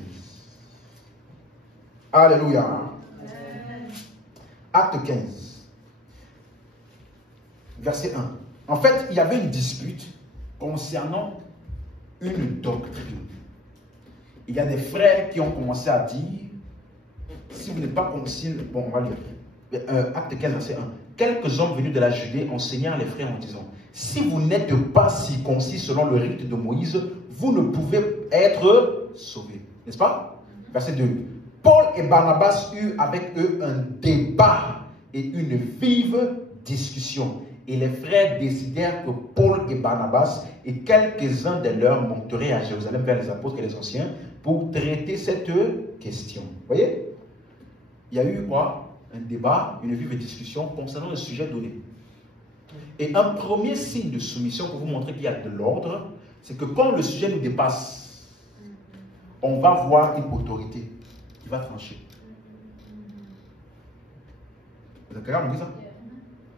Alléluia. Amen. Acte 15. Verset 1. En fait, il y avait une dispute concernant une doctrine. Il y a des frères qui ont commencé à dire, si vous n'êtes pas concis, bon, on va lire. Acte 15, verset 1. Quelques hommes venus de la Judée enseignèrent les frères en disant, si vous n'êtes pas circoncis selon le rite de Moïse, vous ne pouvez être sauvés. N'est-ce pas? Verset 2. Paul et Barnabas eurent avec eux un débat et une vive discussion. Et les frères décidèrent que Paul et Barnabas et quelques-uns de leurs monteraient à Jérusalem vers les apôtres et les anciens pour traiter cette question. Vous voyez? Il y a eu quoi? Un débat, une vive discussion concernant un sujet donné. Et un premier signe de soumission pour vous montrer qu'il y a de l'ordre, c'est que quand le sujet nous dépasse, on va voir une autorité qui va trancher. Vous avez quelqu'un qui me dit ça?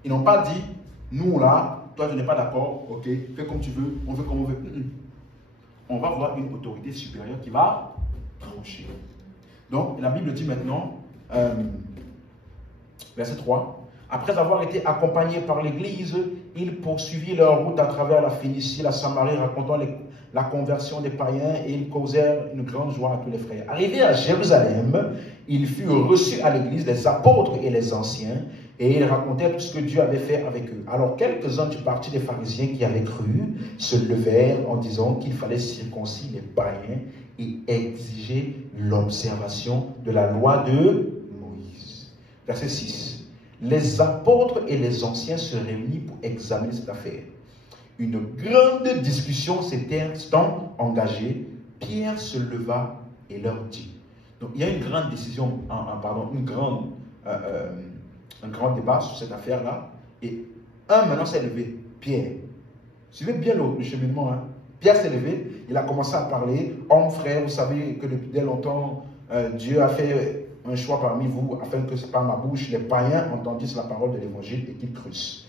Ils n'ont pas dit, nous là, toi tu n'es pas d'accord, ok, fais comme tu veux, on veut comme on veut. On va voir une autorité supérieure qui va trancher. Donc la Bible dit maintenant, verset 3, après avoir été accompagnés par l'Église, ils poursuivirent leur route à travers la Phénicie, la Samarie, racontant la conversion des païens, et ils causèrent une grande joie à tous les frères. Arrivés à Jérusalem, ils furent reçus à l'Église, les apôtres et les anciens, et ils racontèrent tout ce que Dieu avait fait avec eux. Alors quelques-uns du parti des pharisiens qui avaient cru se levèrent en disant qu'il fallait circoncire les païens et exiger l'observation de la loi de Moïse. Verset 6. Les apôtres et les anciens se réunissent pour examiner cette affaire. Une grande discussion s'était engagée. Pierre se leva et leur dit. Donc il y a une grande décision, un grand débat sur cette affaire-là. Et un maintenant s'est levé, Pierre. Suivez bien le cheminement. Hein. Pierre s'est levé, il a commencé à parler. Hommes, frères, vous savez que depuis dès longtemps, Dieu a fait un choix parmi vous, afin que par ma bouche, les païens entendissent la parole de l'évangile et qu'ils crussent.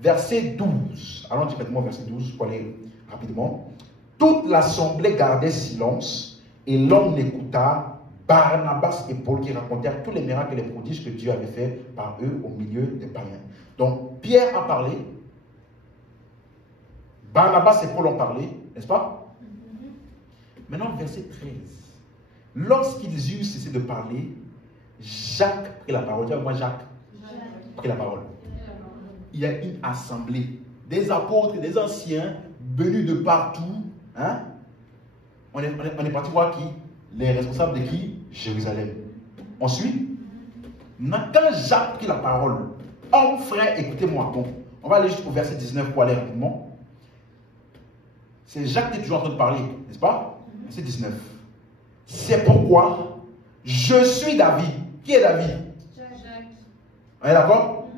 Verset 12. Allons directement au verset 12 pour aller rapidement. Toute l'assemblée gardait silence et l'homme n'écouta Barnabas et Paul qui racontèrent tous les miracles et les prodiges que Dieu avait fait par eux au milieu des païens. Donc Pierre a parlé, Barnabas et Paul ont parlé, n'est-ce pas? Maintenant, verset 13. Lorsqu'ils eurent cessé de parler, Jacques prit la parole. Dis-moi Jacques. Prit la parole. Il y a une assemblée des apôtres et des anciens venus de partout. Hein? On est parti voir qui? Les responsables de qui? Jérusalem. Ensuite, quand Jacques prit la parole, homme, frère, écoutez-moi. Bon, on va aller jusqu'au verset 19 pour aller rapidement. C'est Jacques qui est toujours en train de parler, n'est-ce pas? Verset 19. C'est pourquoi je suis David. Qui est David? Jacques. On est d'accord?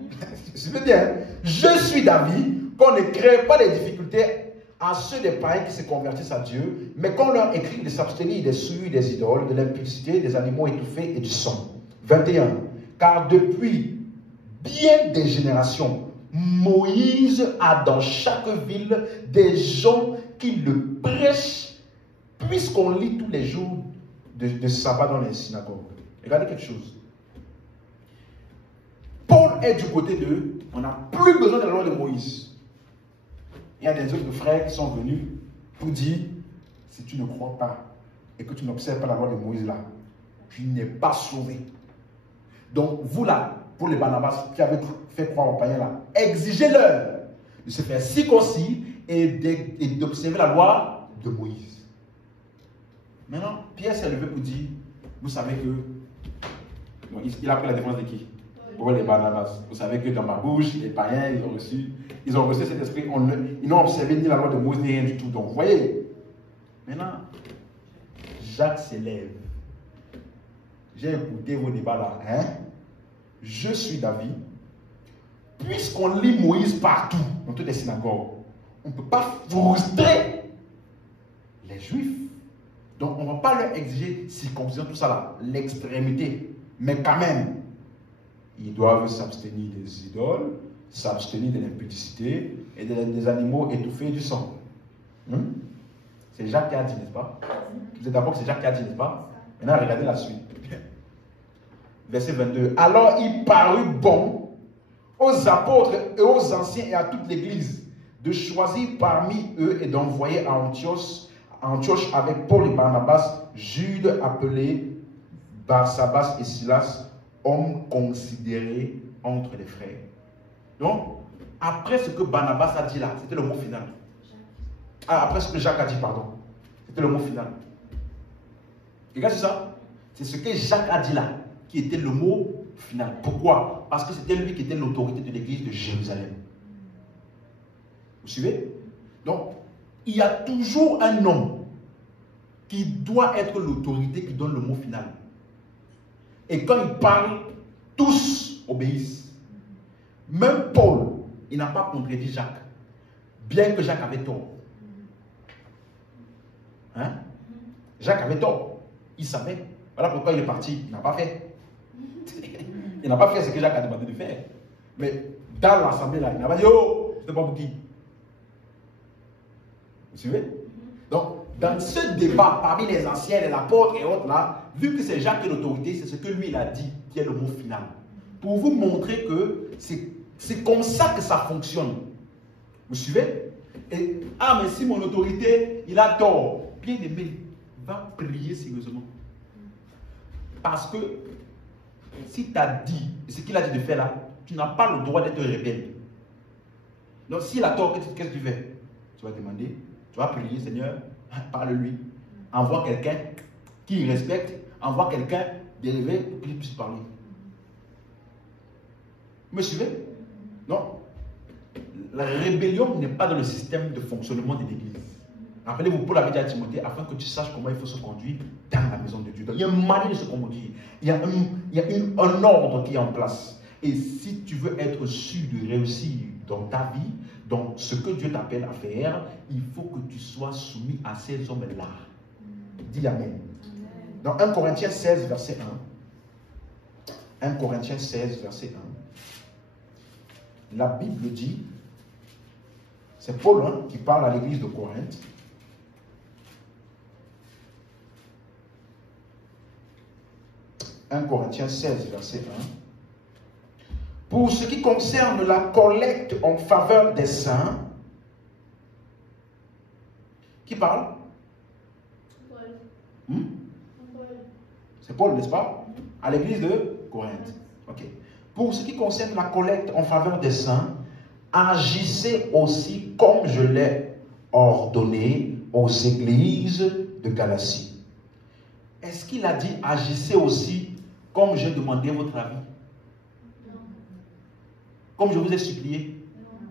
C'est bien. Je suis David, qu'on ne crée pas les difficultés à ceux des païens qui se convertissent à Dieu, mais qu'on leur écrit de s'abstenir des souilles, des idoles, de l'impudicité, des animaux étouffés et du sang. 21. Car depuis bien des générations, Moïse a dans chaque ville des gens qui le prêchent, puisqu'on lit tous les jours de sabbat dans les synagogues. Regardez quelque chose. Paul est du côté de, on n'a plus besoin de la loi de Moïse. Il y a des autres frères qui sont venus pour dire, si tu ne crois pas, et que tu n'observes pas la loi de Moïse là, tu n'es pas sauvé. Donc, vous là, pour les Barnabas qui avaient fait croire aux païens là, exigez-leur de se faire circoncis et d'observer la loi de Moïse. Maintenant, Pierre s'est levé pour dire, vous savez que, bon, il a pris la défense de qui? Pour les Barnabas. Vous savez que dans ma bouche, les païens, ils ont reçu cet esprit, ils n'ont observé ni la loi de Moïse, ni rien du tout. Donc, vous voyez, maintenant, Jacques s'élève. J'ai écouté vos débats là, hein? Je suis d'avis, puisqu'on lit Moïse partout, dans toutes les synagogues, on ne peut pas frustrer les Juifs. Donc, on ne va pas leur exiger circoncision, tout ça là, l'extrémité. Mais quand même, ils doivent s'abstenir des idoles, s'abstenir de l'impudicité et des animaux étouffés du sang. C'est Jacques qui a dit, n'est-ce pas? Vous êtes d'accord que c'est Jacques qui a dit, n'est-ce pas? Maintenant, regardez la suite. Verset 22. Alors il parut bon aux apôtres et aux anciens et à toute l'église de choisir parmi eux et d'envoyer à Antioche avec Paul et Barnabas, Jude appelé Barsabas et Silas, hommes considérés entre les frères. Donc, après ce que Barnabas a dit là, c'était le mot final. Après ce que Jacques a dit, pardon, c'était le mot final. Regarde ça. C'est ce que Jacques a dit là qui était le mot final. Pourquoi? Parce que c'était lui qui était l'autorité de l'église de Jérusalem. Vous suivez? Donc, il y a toujours un homme qui doit être l'autorité qui donne le mot final. Et quand il parle, tous obéissent. Même Paul, il n'a pas contredit Jacques, bien que Jacques avait tort. Hein? Jacques avait tort. Il savait. Voilà pourquoi il est parti. Il n'a pas fait. Il n'a pas fait ce que Jacques a demandé de faire. Mais dans l'assemblée là, il n'a pas dit, oh, c'était pas pour qui. Vous suivez? Donc, dans ce débat, parmi les anciens, les apôtres et autres là, vu que c'est Jacques qui est l'autorité, c'est ce que lui il a dit qui est le mot final. Pour vous montrer que c'est comme ça que ça fonctionne. Vous suivez? Et, ah, mais si mon autorité, il a tort, bien aimé, va prier sérieusement. Parce que si tu as dit ce qu'il a dit de faire là, tu n'as pas le droit d'être rebelle. Donc s'il a tort, qu'est-ce que tu fais? Tu vas demander, tu vas prier, Seigneur, parle-lui. Envoie quelqu'un qui il respecte, envoie quelqu'un d'élevé pour qu'il puisse parler. Vous me suivez? Non. La rébellion n'est pas dans le système de fonctionnement de l'église. Rappelez-vous, Paul avait dit à Timothée, afin que tu saches comment il faut se conduire dans la maison de Dieu. Donc, il y a une manière de se conduire. Il y a un ordre qui est en place. Et si tu veux être sûr de réussir dans ta vie, dans ce que Dieu t'appelle à faire, il faut que tu sois soumis à ces hommes-là. Dis Amen. Dans 1 Corinthiens 16, verset 1. 1 Corinthiens 16, verset 1. La Bible dit, c'est Paul qui parle à l'église de Corinthe. 1 Corinthiens 16, verset 1. Pour ce qui concerne la collecte en faveur des saints, qui parle? Paul. C'est Paul, n'est-ce pas? À l'église de Corinthe. Ok. Pour ce qui concerne la collecte en faveur des saints, agissez aussi comme je l'ai ordonné aux églises de Galatie. Est-ce qu'il a dit agissez aussi comme j'ai demandé votre avis? Non. Comme je vous ai supplié? Non.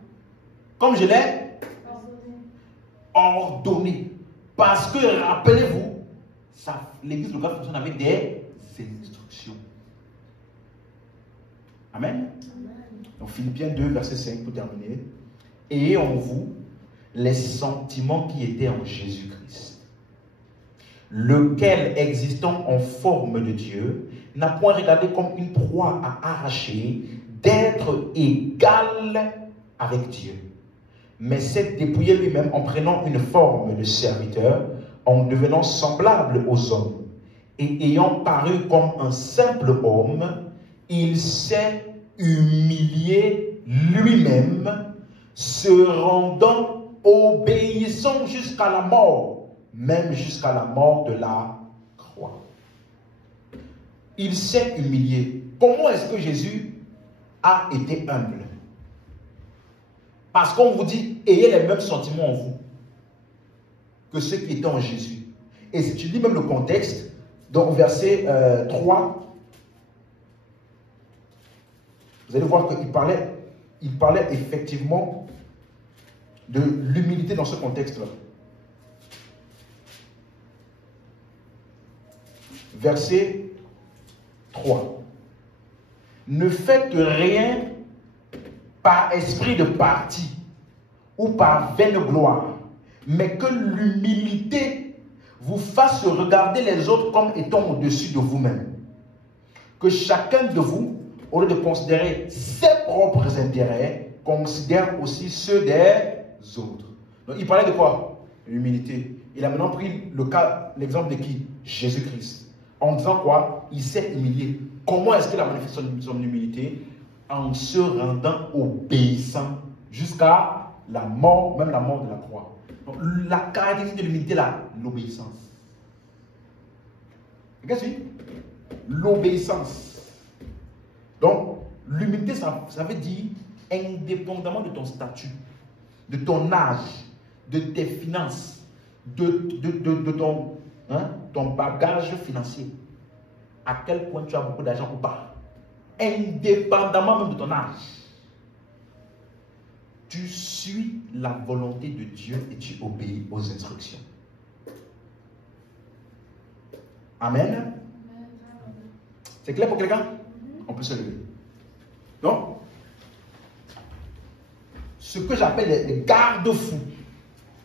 Comme je l'ai ordonné. Parce que, rappelez-vous, l'église locale fonctionne avec des instructions. Amen. Donc Philippiens 2, verset 5 pour terminer. Ayez en vous les sentiments qui étaient en Jésus-Christ, lequel, existant en forme de Dieu, n'a point regardé comme une proie à arracher d'être égal avec Dieu, mais s'est dépouillé lui-même en prenant une forme de serviteur, en devenant semblable aux hommes, et ayant paru comme un simple homme, il s'est humilié lui-même, se rendant obéissant jusqu'à la mort, même jusqu'à la mort de la croix. Il s'est humilié. Comment est-ce que Jésus a été humble? Parce qu'on vous dit, ayez les mêmes sentiments en vous que ceux qui étaient en Jésus. Et si tu lis même le contexte, donc verset 3, vous allez voir qu'il parlait effectivement de l'humilité dans ce contexte-là. Verset 3. Ne faites rien par esprit de parti ou par vaine gloire, mais que l'humilité vous fasse regarder les autres comme étant au-dessus de vous-même. Que chacun de vous, au lieu de considérer ses propres intérêts, considère aussi ceux des autres. Donc il parlait de quoi? L'humilité. Il a maintenant pris l'exemple de qui? Jésus-Christ. En disant quoi? Il s'est humilié. Comment est-ce qu'il a manifesté son humilité? En se rendant obéissant jusqu'à la mort, même la mort de la croix. Donc, la caractéristique de l'humilité, là, l'obéissance. Qu'est-ce que c'est? L'obéissance. Donc, l'humilité, ça veut dire, indépendamment de ton statut, de ton âge, de tes finances, de ton bagage financier, à quel point tu as beaucoup d'argent ou pas, indépendamment même de ton âge, tu suis la volonté de Dieu et tu obéis aux instructions. Amen. C'est clair pour quelqu'un? On peut se lever. Donc, ce que j'appelle les garde-fous,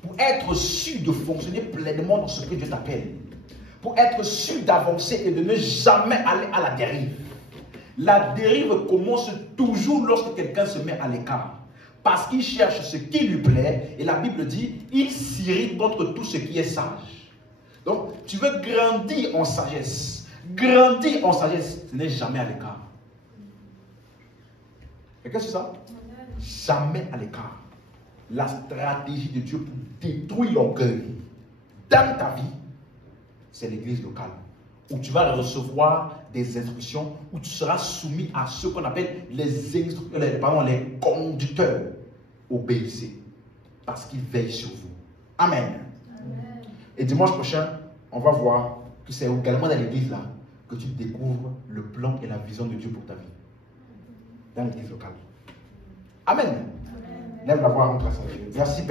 pour être sûr de fonctionner pleinement dans ce que Dieu t'appelle, pour être sûr d'avancer et de ne jamais aller à la dérive. La dérive commence toujours lorsque quelqu'un se met à l'écart. Parce qu'il cherche ce qui lui plaît, et la Bible dit, il s'irrite contre tout ce qui est sage. Donc, tu veux grandir en sagesse. Grandir en sagesse, ce n'est jamais à l'écart. Et qu'est-ce que c'est ça? Jamais à l'écart. La stratégie de Dieu pour détruire l'orgueil dans ta vie, c'est l'église locale, où tu vas recevoir des instructions, où tu seras soumis à ce qu'on appelle les conducteurs. Obéissez, parce qu'ils veillent sur vous. Amen. Amen. Et dimanche prochain, on va voir que c'est également dans l'église là que tu découvres le plan et la vision de Dieu pour ta vie. Dans l'église locale. Amen. Amen. Lève la voix en grâce à Dieu. Merci Père.